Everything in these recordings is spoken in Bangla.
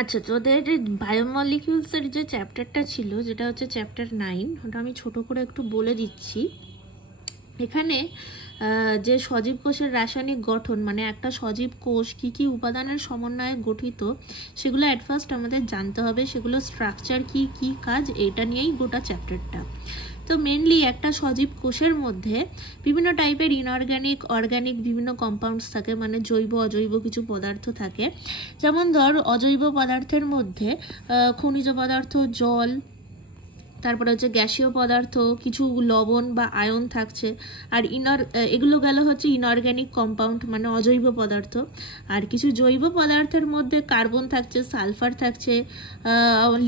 আচ্ছা, তোদের বায়োমলিকিউলসের যে চ্যাপ্টারটা ছিল, যেটা হচ্ছে চ্যাপ্টার 9, ওটা আমি ছোট করে একটু বলে দিচ্ছি। এখানে যে সজীব কোষের রাসায়নিক গঠন, মানে একটা সজীব কোষ কি কি উপাদানের সমন্বয়ে গঠিত, সেগুলো অ্যাট ফার্স্ট আমাদের জানতে হবে। সেগুলো স্ট্রাকচার কি কি কাজ, এটা নিয়েই গোটা চ্যাপ্টারটা। তো মেনলি একটা সজীব কোষের মধ্যে বিভিন্ন টাইপের ইনঅর্গ্যানিক, অর্গ্যানিক বিভিন্ন কম্পাউন্ডস থাকে, মানে জৈব অজৈব কিছু পদার্থ থাকে। যেমন ধর, অজৈব পদার্থের মধ্যে খনিজ পদার্থ, জল, তারপরে হচ্ছে গ্যাসীয় পদার্থ, কিছু লবণ বা আয়ন থাকছে। আর এগুলো গেল হচ্ছে ইনঅর্গ্যানিক কম্পাউন্ড, মানে অজৈব পদার্থ। আর কিছু জৈব পদার্থের মধ্যে কার্বন থাকছে, সালফার থাকছে,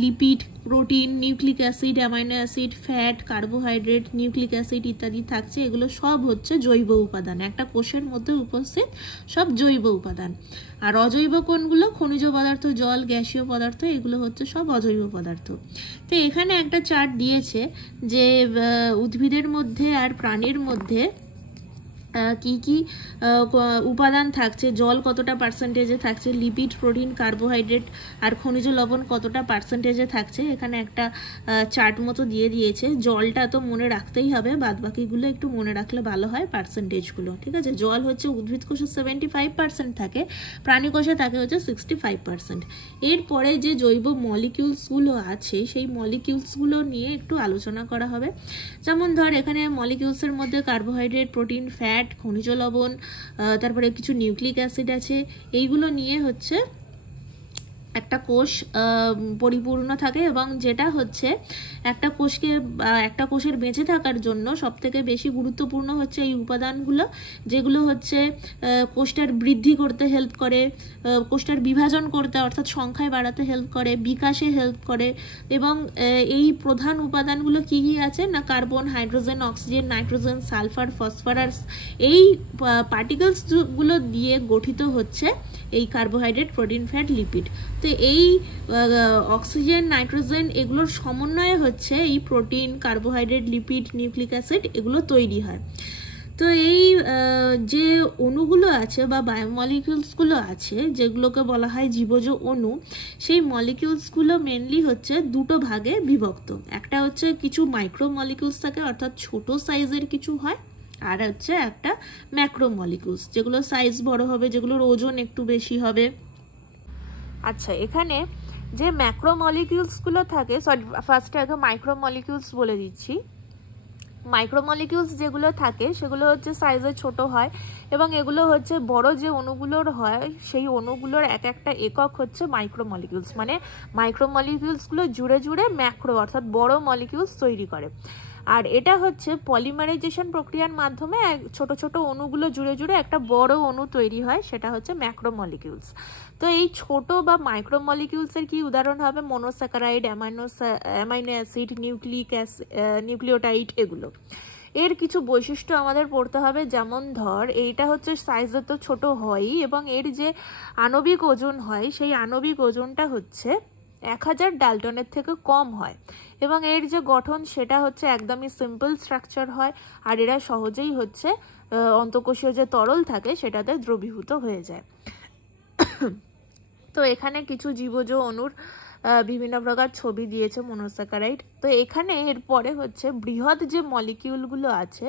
lipid, protein, nucleic acid, amino acid, fat, carbohydrate, nucleic acid ইত্যাদি থাকছে। এগুলো সব হচ্ছে জৈব উপাদান, একটা কোষের মধ্যে উপস্থিত সব জৈব উপাদান। আর অজৈব কোনগুলো? খনিজ পদার্থ, জল, গ্যাসীয় পদার্থ, এগুলো হচ্ছে সব অজৈব পদার্থ। তো এখানে একটা চার্ট দিয়েছে যে উদ্ভিদের মধ্যে আর প্রাণীর মধ্যে কি কি উপাদান থাকছে, জল কতটা পার্সেন্টেজে থাকছে, লিপিড, প্রোটিন, কার্বোহাইড্রেট আর খনিজ লবণ কতটা পার্সেন্টেজে থাকছে। এখানে একটা চার্ট মতো দিয়ে দিয়েছে। জলটা তো মনে রাখতেই হবে, বাদবাকিগুলো একটু মনে রাখলে ভালো হয়, পার্সেন্টেজগুলো। ঠিক আছে, জল হচ্ছে উদ্ভিদ কোষে 75% থাকে, প্রাণী কোষে থাকে হচ্ছে 65%। এরপরে যে জৈব মলিকিউলসগুলো আছে, সেই মলিকিউলসগুলো নিয়ে একটু আলোচনা করা হবে। যেমন ধর, এখানে মলিকিউলসের মধ্যে কার্বোহাইড্রেট, প্রোটিন, ফ্যাট, খনিজ লবণ, তারপরে কিছু নিউক্লিক অ্যাসিড আছে। এইগুলো নিয়ে হচ্ছে একটা কোষ পরিপূর্ণ থাকে। এবং যেটা হচ্ছে একটা কোষের বেঁচে থাকার জন্য সবথেকে বেশি গুরুত্বপূর্ণ হচ্ছে এই উপাদানগুলো, যেগুলো হচ্ছে কোষটার বৃদ্ধি করতে হেল্প করে, কোষটার বিভাজন করতে অর্থাৎ সংখ্যায় বাড়াতে হেল্প করে, বিকাশে হেল্প করে। এবং এই প্রধান উপাদানগুলো কি কি আছে না, carbon, hydrogen, oxygen, nitrogen, sulphur, phosphorus, এই পার্টিকেলসগুলো দিয়ে গঠিত হচ্ছে এই কার্বোহাইড্রেট, প্রোটিন, ফ্যাট, লিপিড। তো এই অক্সিজেন, নাইট্রোজেন এগুলোর সমন্বয়ে হচ্ছে এই protein, carbohydrate, lipid, nucleic acid এগুলো তৈরি হয়। তো এই যে অণুগুলো আছে বা বায়োমলিকিউলসগুলো আছে, যেগুলোকে বলা হয় জীবজ অণু, সেই মলিকিউলসগুলো মেনলি হচ্ছে দুটো ভাগে বিভক্ত। একটা হচ্ছে কিছু মাইক্রো মলিকিউলস থাকে, অর্থাৎ ছোট সাইজের কিছু হয়। আর হচ্ছে একটা ম্যাক্রো মলিকিউলস, যেগুলো সাইজ বড় হবে, যেগুলোর ওজন একটু বেশি হবে। আচ্ছা, এখানে যে ম্যাক্রো মলিকিউলসগুলো থাকে, সরি ফার্স্টে আগে মাইক্রো মলিকিউলস বলে দিচ্ছি। মাইক্রোমলিকিউলস যেগুলো থাকে সেগুলো হচ্ছে সাইজে ছোট হয়, এবং এগুলো হচ্ছে বড় যে অণুগুলোর হয়, সেই অণুগুলোর এক একটা একক হচ্ছে মাইক্রোমলিকিউলস। মানে মাইক্রোমলিকিউলসগুলো জুড়ে জুড়ে ম্যাক্রো অর্থাৎ বড় মলিকিউলস তৈরি করে। আর এটা হচ্ছে পলিমারাইজেশন প্রক্রিয়ার মাধ্যমে ছোট ছোট অণুগুলো জুড়ে জুড়ে একটা বড় অণু তৈরি হয়, সেটা হচ্ছে ম্যাক্রোমলিকিউলস। তো এই ছোট বা মাইক্রোমলিকিউলসের কি উদাহরণ হবে? মনোস্যাকারাইড, অ্যামাইনো অ্যাসিড, নিউক্লিওটাইড, এগুলো। এর কিছু বৈশিষ্ট্য আমাদের পড়তে হবে। যেমন ধর, এইটা হচ্ছে সাইজে তো ছোট হয়ই, এবং এর যে আণবিক ওজন হয়, সেই আণবিক ওজনটা হচ্ছে 1000 ডাল্টনের থেকে কম হয়। এবং এর যে গঠন, সেটা হচ্ছে একদমই সিম্পল স্ট্রাকচার হয়। আর এরা সহজেই হচ্ছে অন্তঃকোষীয় যে তরল থাকে সেটাতে দ্রবীভূত হয়ে যায়। তো এখানে কিছু জীবজ অণুর বিভিন্ন প্রকার ছবি দিয়েছে, মনোস্যাকারাইড। তো এখানে এরপরে হচ্ছে বৃহৎ যে মলিকিউলগুলো আছে,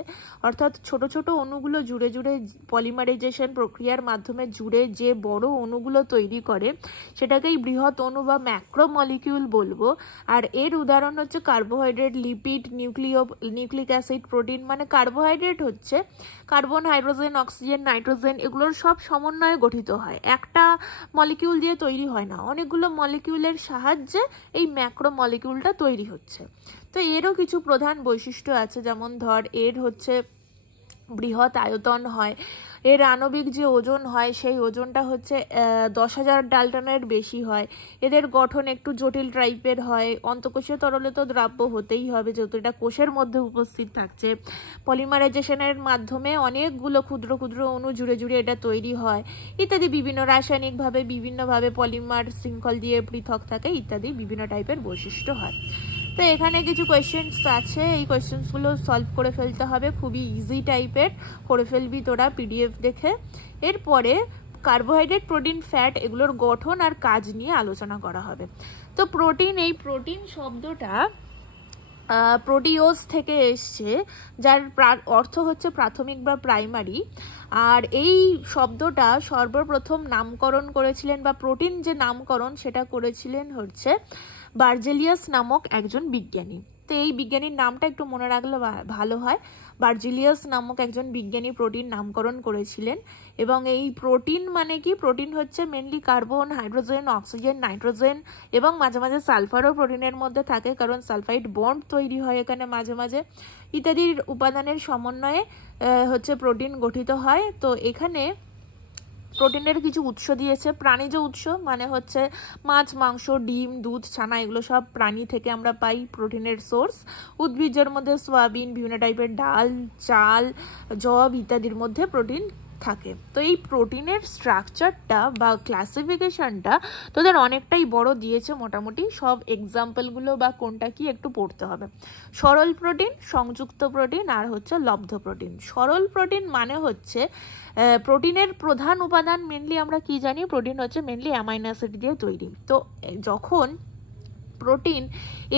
অর্থাৎ ছোট ছোট অণুগুলো জুড়ে জুড়ে পলিমারাইজেশন প্রক্রিয়ার মাধ্যমে জুড়ে যে বড় অণুগুলো তৈরি করে, সেটাকেই বৃহৎ অণু বা ম্যাক্রো মলিকিউল বলবো। আর এর উদাহরণ হচ্ছে carbohydrate, lipid, nucleic acid, protein. মানে কার্বোহাইড্রেট হচ্ছে কার্বন, হাইড্রোজেন, অক্সিজেন, নাইট্রোজেন, এগুলোর সব সমন্বয়ে গঠিত হয়, একটা মলিকিউল দিয়ে তৈরি হয় না, অনেকগুলো মলিকিউলের সাহায্যে এই ম্যাক্রো মলিকিউলটা তৈরি হচ্ছে। তো এরও কিছু প্রধান বৈশিষ্ট্য আছে। যেমন ধর, এর হচ্ছে বৃহৎ আয়তন হয়, এর আণবিক যে ওজন হয় সেই ওজনটা হচ্ছে 10,000 ডাল্টনের বেশি হয়। এদের গঠন একটু জটিল টাইপের হয়। অন্তঃকোষীয় তরলে তো দ্রাব্য হতেই হবে, যেহেতু এটা কোষের মধ্যে উপস্থিত থাকছে। পলিমারাইজেশনের মাধ্যমে অনেকগুলো ক্ষুদ্র ক্ষুদ্র অণু জুড়ে জুড়ে এটা তৈরি হয় ইত্যাদি। বিভিন্ন বিভিন্নভাবে পলিমার শৃঙ্খল দিয়ে পৃথক থাকে ইত্যাদি, বিভিন্ন টাইপের বৈশিষ্ট্য হয়। তো এখানে কিছু কোয়েশ্চেন্স আছে, এই কোয়েশ্চেন্সগুলো সলভ করে ফেলতে হবে, খুবই ইজি টাইপের, করে ফেলবি তোরা পিডিএফ দেখে। এরপরে কার্বোহাইড্রেট, প্রোটিন, ফ্যাট এগুলোর গঠন আর কাজ নিয়ে আলোচনা করা হবে। তো প্রোটিন, এই প্রোটিন শব্দটা প্রোটিওস থেকে এসছে, যার অর্থ হচ্ছে প্রাথমিক বা প্রাইমারি। আর এই শব্দটা সর্বপ্রথম নামকরণ করেছিলেন, বা প্রোটিন যে নামকরণ সেটা করেছিলেন হচ্ছে বার্জেলিয়াস নামক একজন বিজ্ঞানী। তো এই বিজ্ঞানীর নামটা একটু মনে রাখলে ভালো হয়। বার্জেলিয়াস নামক একজন বিজ্ঞানী প্রোটিন নামকরণ করেছিলেন। এবং এই প্রোটিন মানে কি, প্রোটিন হচ্ছে mainly carbon, hydrogen, oxygen, nitrogen এবং মাঝে মাঝে সালফারও প্রোটিনের মধ্যে থাকে, কারণ সালফাইড বন্ড তৈরি হয় এখানে মাঝে মাঝে, ইত্যাদির উপাদানের সমন্বয়ে হচ্ছে প্রোটিন গঠিত হয়। তো এখানে প্রোটিনের কিছু উৎস দিয়েছে। প্রাণীজ উৎস মানে হচ্ছে মাছ, মাংস, ডিম, দুধ, ছানা, এগুলো সব প্রাণী থেকে আমরা পাই প্রোটিনের সোর্স। উদ্ভিজ্জের মধ্যে সয়াবিন, বিভিন্ন টাইপের ডাল, চাল, যব ইত্যাদির মধ্যে প্রোটিন থাকে। তো এই প্রোটিনের স্ট্রাকচারটা বা ক্লাসিফিকেশনটা তোদের অনেকটাই বড় দিয়েছে, মোটামুটি সব এক্সাম্পলগুলো বা কোনটা কি একটু পড়তে হবে। সরল প্রোটিন, সংযুক্ত প্রোটিন আর হচ্ছে লব্ধ প্রোটিন। সরল প্রোটিন মানে হচ্ছে প্রোটিনের প্রধান উপাদান মেনলি আমরা কি জানি, প্রোটিন হচ্ছে মেনলি অ্যামাইনো অ্যাসিড দিয়ে তৈরি। তো যখন প্রোটিন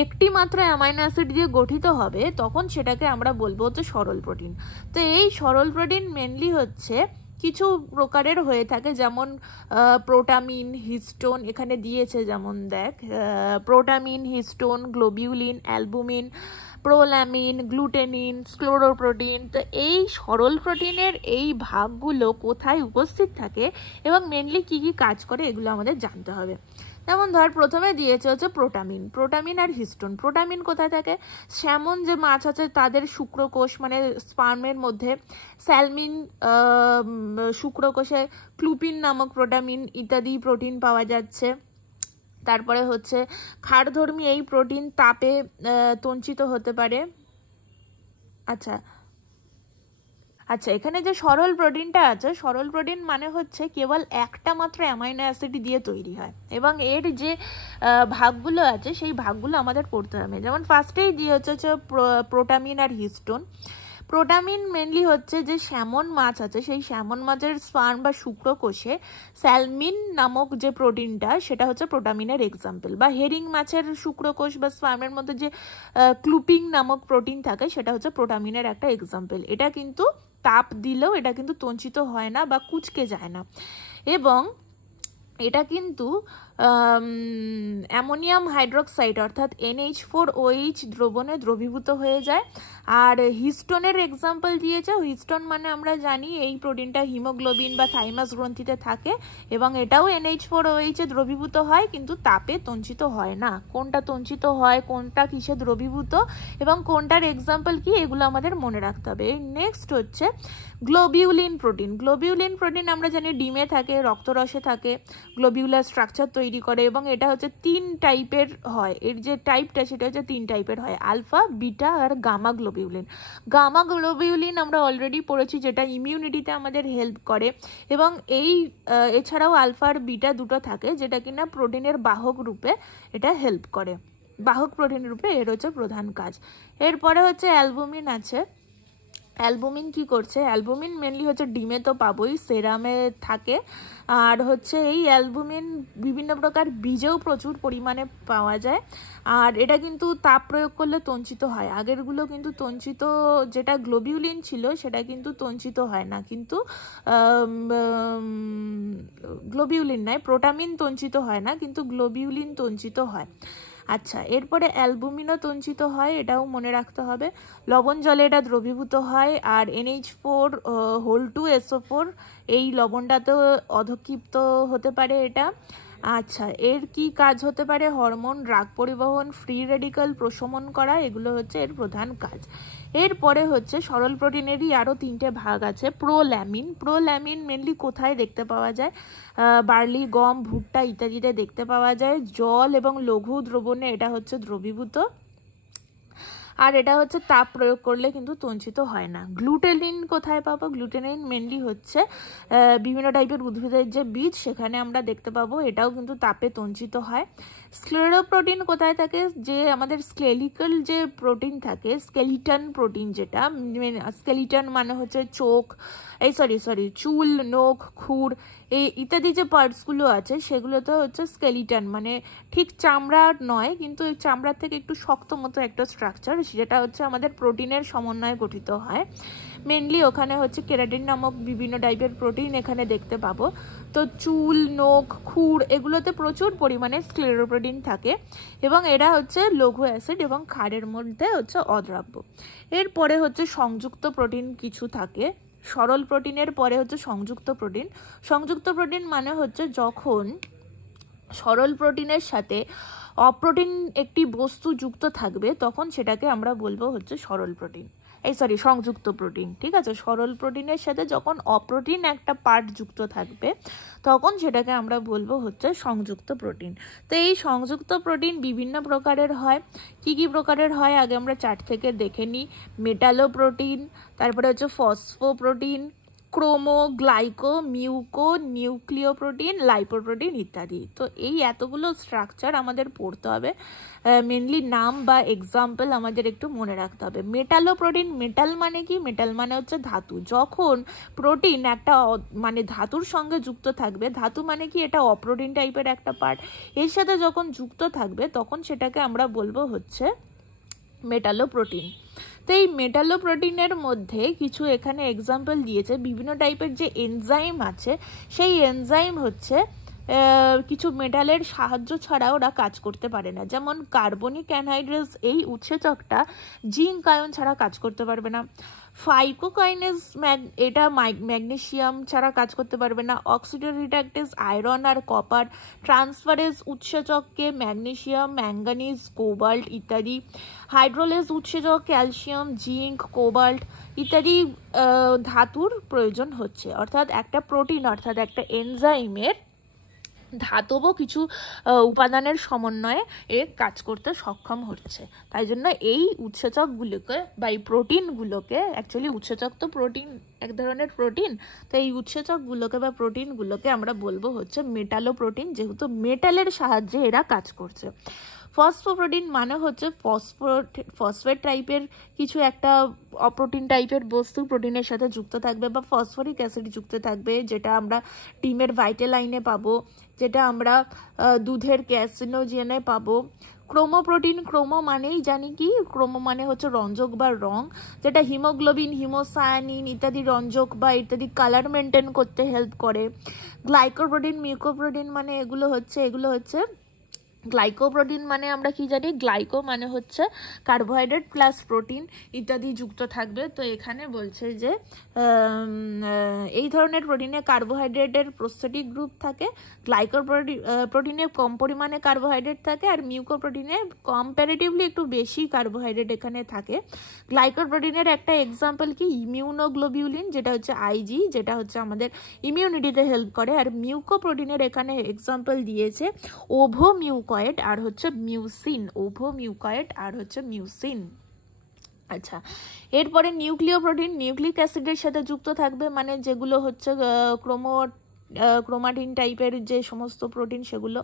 একটি মাত্র অ্যামাইনো অ্যাসিড দিয়ে গঠিত হবে তখন সেটাকে আমরা বলবো হচ্ছে সরল প্রোটিন। তো এই সরল প্রোটিন মেনলি হচ্ছে কিছু প্রকারের হয়ে থাকে, যেমন প্রোটামিন, হিস্টোন এখানে দিয়েছে, যেমন দেখ protamine, histone, globulin, albumin, prolamin, glutenin, scleroprotein. তো এই সরল প্রোটিনের এই ভাগগুলো কোথায় উপস্থিত থাকে এবং মেনলি কি কি কাজ করে এগুলো আমাদের জানতে হবে। যেমন ধর প্রথমে দিয়েছে হচ্ছে প্রোটামিন, প্রোটামিন আর হিস্টোন। প্রোটামিন কোথায় থাকে, স্যামন যে মাছ আছে তাদের শুক্রকোষ মানে স্পার্মের মধ্যে, স্যালমিন শুক্রকোষে ক্লুপিন নামক প্রোটামিন ইত্যাদি প্রোটিন পাওয়া যাচ্ছে। তারপরে হচ্ছে ক্ষারধর্মী এই প্রোটিন তাপে তঞ্চিত হতে পারে। আচ্ছা, এখানে যে সরল প্রোটিনটা আছে, সরল প্রোটিন মানে হচ্ছে কেবল একটা মাত্র অ্যামাইনো অ্যাসিড দিয়ে তৈরি হয় এবং এর যে ভাগগুলো আছে সেই ভাগগুলো আমাদের পড়তে হবে। যেমন ফার্স্টেই দিয়ে হচ্ছে প্রোটামিন আর হিস্টোন। প্রোটামিন মেনলি হচ্ছে যে স্যামন মাছ আছে সেই স্যামন মাছের স্পার্ম বা শুক্রকোষে স্যালমিন নামক যে প্রোটিনটা সেটা হচ্ছে প্রোটামিনের এক্সাম্পল। বা হেরিং মাছের শুক্রকোষ বা স্পার্মের মধ্যে যে ক্লুপিং নামক প্রোটিন থাকে সেটা হচ্ছে প্রোটামিনের একটা এক্সাম্পল। এটা কিন্তু তাপ দিলেও এটা কিন্তু তঞ্চিত হয় না বা কুচকে যায় না, এবং এটা কিন্তু অ্যামোনিয়াম হাইড্রোক্সাইড অর্থাৎ NH4OH দ্রবণে দ্রবীভূত হয়ে যায়। আর হিস্টোনের এক্সাম্পল দিয়েছে। হিস্টোন মানে আমরা জানি এই প্রোটিনটা হিমোগ্লোবিন বা থাইমাস গ্রন্থিতে থাকে এবং এটাও NH4OH এ দ্রবীভূত হয়, কিন্তু তাপে তঞ্চিত হয় না। কোনটা তঞ্চিত হয়, কোনটা কিসে দ্রবীভূত এবং কোনটার এক্সাম্পল কি, এগুলো আমাদের মনে রাখতে হবে। নেক্সট হচ্ছে গ্লোবিউলিন প্রোটিন। গ্লোবিউলিন প্রোটিন আমরা জানি ডিমে থাকে, রক্তরসে থাকে, গ্লোবিউলার স্ট্রাকচার তৈরি করে এবং এটা হচ্ছে 3 টাইপের হয়। এর যে টাইপটা সেটা হচ্ছে 3 টাইপের হয়, আলফা, বিটা আর গামা গ্লোবিউলিন। গামা গ্লোবিউলিন আমরা অলরেডি পড়েছি, যেটা ইমিউনিটিতে আমাদের হেল্প করে এবং এই এছাড়াও আলফা আর বিটা দুটো থাকে যেটা কিনা প্রোটিনের বাহক রূপে এটা হেল্প করে, বাহক প্রোটিন রূপে এর হচ্ছে প্রধান কাজ। এরপরে হচ্ছে অ্যালবুমিন আছে। অ্যালবুমিন কি করছে, অ্যালবুমিন মেনলি হচ্ছে ডিমে তো পাবোই, সেরামে থাকে। আর হচ্ছে এই অ্যালবুমিন বিভিন্ন প্রকার বীজেও প্রচুর পরিমাণে পাওয়া যায়। আর এটা কিন্তু তাপ প্রয়োগ করলে তঞ্চিত হয়। আগেরগুলো কিন্তু তঞ্চিত, যেটা গ্লোবিউলিন ছিল সেটা কিন্তু তঞ্চিত হয় না, কিন্তু গ্লোবিউলিন নয়, প্রোটামিন তঞ্চিত হয় না, কিন্তু গ্লোবিউলিন তঞ্চিত হয়। আচ্ছা, এরপরে অ্যালবুমিনও তঞ্চিত হয়, এটাও মনে রাখতে হবে। লবণ জলে এটা দ্রবীভূত হয় আর NH4(2SO4) এই লবণটাতেও অধক্ষিপ্ত হতে পারে এটা। আচ্ছা, এর কি কাজ হতে পারে, হরমোন, রাগ পরিবহন, ফ্রি রেডিক্যাল প্রশমন করা, এগুলো হচ্ছে এর প্রধান কাজ। এরপরে হচ্ছে সরল প্রোটিনেরই আরও 3টে ভাগ আছে। প্রোল্যামিন। প্রোল্যামিন মেনলি কোথায় দেখতে পাওয়া যায়, বার্লি, গম, ভুট্টা ইত্যাদিতে দেখতে পাওয়া যায়। জল এবং লঘু দ্রবণে এটা হচ্ছে দ্রবীভূত আর এটা হচ্ছে তাপ প্রয়োগ করলে কিন্তু তঞ্চিত হয় না। গ্লুটেনিন কোথায় পাবো, গ্লুটেনিন মেনলি হচ্ছে বিভিন্ন টাইপের উদ্ভিদের যে বীজ সেখানে আমরা দেখতে পাবো, এটাও কিন্তু তাপে তঞ্চিত হয়। স্ক্লেরোপ্রোটিন কোথায় থাকে, যে আমাদের স্কেলিক্যাল যে প্রোটিন থাকে, স্কেলিটন প্রোটিন, যেটা স্কেলিটন মানে হচ্ছে চোখ, চুল, নখ, খুর এই ইত্যাদি যে পার্টসগুলো আছে সেগুলোতে হচ্ছে স্কেলিটন, মানে ঠিক চামড়া নয় কিন্তু এই চামড়ার থেকে একটু শক্ত মতো একটা স্ট্রাকচার, যেটা হচ্ছে আমাদের প্রোটিনের সমন্বয়ে গঠিত হয়। মেনলি ওখানে হচ্ছে কেরাটিন নামক বিভিন্ন টাইপের প্রোটিন এখানে দেখতে পাবো। তো চুল, নখ, খুর এগুলোতে প্রচুর পরিমাণে স্ক্লেরোপ্রোটিন থাকে এবং এরা হচ্ছে লঘু অ্যাসিড এবং ক্ষারের মধ্যে হচ্ছে অদ্রাব্য। এরপরে হচ্ছে সংযুক্ত প্রোটিন কিছু থাকে। সরল প্রোটিনের পরে হচ্ছে সংযুক্ত প্রোটিন। সংযুক্ত প্রোটিন মানে হচ্ছে যখন সরল প্রোটিনের সাথে অপ্রোটিন একটি বস্তু যুক্ত থাকবে তখন সেটাকে আমরা বলবো হচ্ছে সরল প্রোটিন, সংযুক্ত প্রোটিন। ঠিক আছে, সরল প্রোটিনের সাথে যখন অপ্রোটিন একটা পার্ট যুক্ত থাকবে তখন সেটাকে আমরা বলবো হচ্ছে সংযুক্ত প্রোটিন। তো এই সংযুক্ত প্রোটিন বিভিন্ন প্রকারের হয়। কি কি প্রকারের হয় আগে আমরা চার্ট থেকে দেখে নিই। মেটালো প্রোটিন, তারপরে হচ্ছে ফসফোপ্রোটিন, ক্রোমো, গ্লাইকো, মিউকো, নিউক্লিয় প্রোটিন, লাইপোপ্রোটিন ইত্যাদি। তো এই এতগুলো স্ট্রাকচার আমাদের পড়তে হবে, মেনলি নাম বা এক্সাম্পল আমাদের একটু মনে রাখতে হবে। মেটালো প্রোটিন, মেটাল মানে কি? মেটাল মানে হচ্ছে ধাতু। যখন প্রোটিন একটা মানে ধাতুর সঙ্গে যুক্ত থাকবে, ধাতু মানে কি? এটা অপ্রোটিন টাইপের একটা পার্ট, এর সাথে যখন যুক্ত থাকবে তখন সেটাকে আমরা বলবো হচ্ছে মেটালো প্রোটিন। তো এই মেটালো প্রোটিনের মধ্যে কিছু এখানে এক্সাম্পল দিয়েছে। বিভিন্ন টাইপের যে এনজাইম আছে সেই এনজাইম হচ্ছে কিছু মেটালের সাহায্য ছাড়া ওরা কাজ করতে পারে না। যেমন কার্বনিক অ্যানহাইড্রেজ এই উৎসেচকটা জিঙ্ক আয়ন ছাড়া কাজ করতে পারবে না। ফাইকোকাইনেজ এটা ম্যাগনেসিয়াম ছাড়া কাজ করতে পারবে না। অক্সিডোরিডাকটেজ আয়রন আর কপার। ট্রান্সফারেজ উৎসেচককে ম্যাগনেসিয়াম, ম্যাঙ্গানিজ, কোবাল্ট ইত্যাদি। হাইড্রোলেজ উৎসেচক ক্যালসিয়াম, জিঙ্ক, কোবাল্ট ইত্যাদি ধাতুর প্রয়োজন হচ্ছে। অর্থাৎ একটা প্রোটিন অর্থাৎ একটা এনজাইমের ধাতব কিছু উপাদানের সমন্বয়ে এ কাজ করতে সক্ষম হচ্ছে। তাই জন্য এই উৎসেচকগুলোকে বা এই প্রোটিনগুলোকে, অ্যাকচুয়ালি উৎসেচক তো প্রোটিন, এক ধরনের প্রোটিন, তো এই উৎসেচকগুলোকে বা প্রোটিনগুলোকে আমরা বলবো হচ্ছে মেটালো প্রোটিন, যেহেতু মেটালের সাহায্যে এরা কাজ করছে। ফসফোপ্রোটিন মানে হচ্ছে ফসফেট টাইপের কিছু একটা অপ্রোটিন টাইপের বস্তু প্রোটিনের সাথে যুক্ত থাকবে বা ফসফরিক অ্যাসিড যুক্ত থাকবে, যেটা আমরা ডিমের ভাইটালাইনে পাবো, যেটা আমরা দুধের ক্যাসিনোজেনে পাবো। ক্রোমোপ্রোটিন, ক্রোমো মানেই জানি কি? ক্রোমো মানে হচ্ছে রঞ্জক বা রং, যেটা হিমোগ্লোবিন, হিমোসায়ানিন ইত্যাদি রঞ্জক বা ইত্যাদি কালার মেনটেন করতে হেল্প করে। গ্লাইকোপ্রোটিন, মিউকোপ্রোটিন মানে এগুলো হচ্ছে গ্লাইকোপ্রোটিন মানে আমরা কি জানি? গ্লাইকো মানে হচ্ছে কার্বোহাইড্রেট প্লাস প্রোটিন ইত্যাদি যুক্ত থাকবে। তো এখানে বলছে যে এই ধরনের প্রোটিনে কার্বোহাইড্রেটের প্রোস্থেটিক গ্রুপ থাকে, প্রোটিনে কম পরিমাণে কার্বোহাইড্রেট থাকে, আর মিউকোপ্রোটিনে কম্প্যারেটিভলি একটু বেশি কার্বোহাইড্রেট এখানে থাকে। গ্লাইকোপ্রোটিনের একটা এক্সাম্পল কি? ইমিউনোগ্লোবিউলিন, যেটা হচ্ছে আইজি, যেটা হচ্ছে আমাদের ইমিউনিটিতে হেল্প করে। আর মিউকোপ্রোটিনের এখানে এক্সাম্পল দিয়েছে ওভোমিউকয়েড আর হচ্ছে মিউসিন। ওভোমিউকয়েড আর হচ্ছে মিউসিন। আচ্ছা, এরপরে নিউক্লিয় প্রোটিন, নিউক্লিক অ্যাসিডের সাথে যুক্ত থাকবে, মানে যেগুলো হচ্ছে ক্রোমাটিন টাইপের যে সমস্ত প্রোটিন সেগুলো।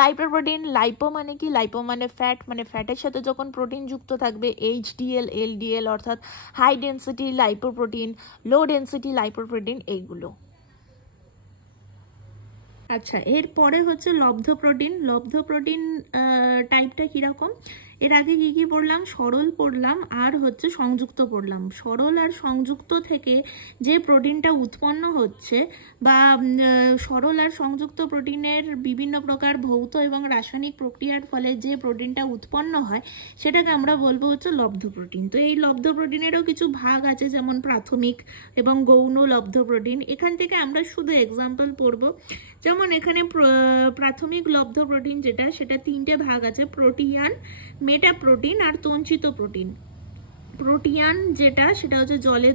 লাইপোপ্রোটিন, লাইপো মানে কি? লাইপো মানে ফ্যাট, মানে ফ্যাটের সাথে যখন প্রোটিন যুক্ত থাকবে, এইচডিএল, এলডিএল, অর্থাৎ high density lipoprotein, low density lipoprotein এইগুলো। আচ্ছা, এরপরে হচ্ছে লব্ধ প্রোটিন। লব্ধ প্রোটিন টাইপটা কীরকম? এর আগে কি কি পড়লাম? সরল পড়লাম আর হচ্ছে সংযুক্ত পড়লাম। সরল আর সংযুক্ত থেকে যে প্রোটিনটা উৎপন্ন হচ্ছে বা সরল আর সংযুক্ত প্রোটিনের বিভিন্ন প্রকার ভৌত এবং রাসায়নিক প্রক্রিয়ার ফলে যে প্রোটিনটা উৎপন্ন হয় সেটাকে আমরা বলবো হচ্ছে লব্ধ প্রোটিন। তো এই লব্ধ প্রোটিনেরও কিছু ভাগ আছে, যেমন প্রাথমিক এবং গৌণ লব্ধ প্রোটিন। এখান থেকে আমরা শুধু এক্সাম্পল পড়বো। যেমন এখানে প্রাথমিক লব্ধ প্রোটিন যেটা, সেটা তিনটে ভাগ আছে: প্রোটিয়ান, মেটাপ্রোটিন আর তঞ্চিত প্রোটিন। প্রোটিয়ান যেটা, সেটা হচ্ছে জলে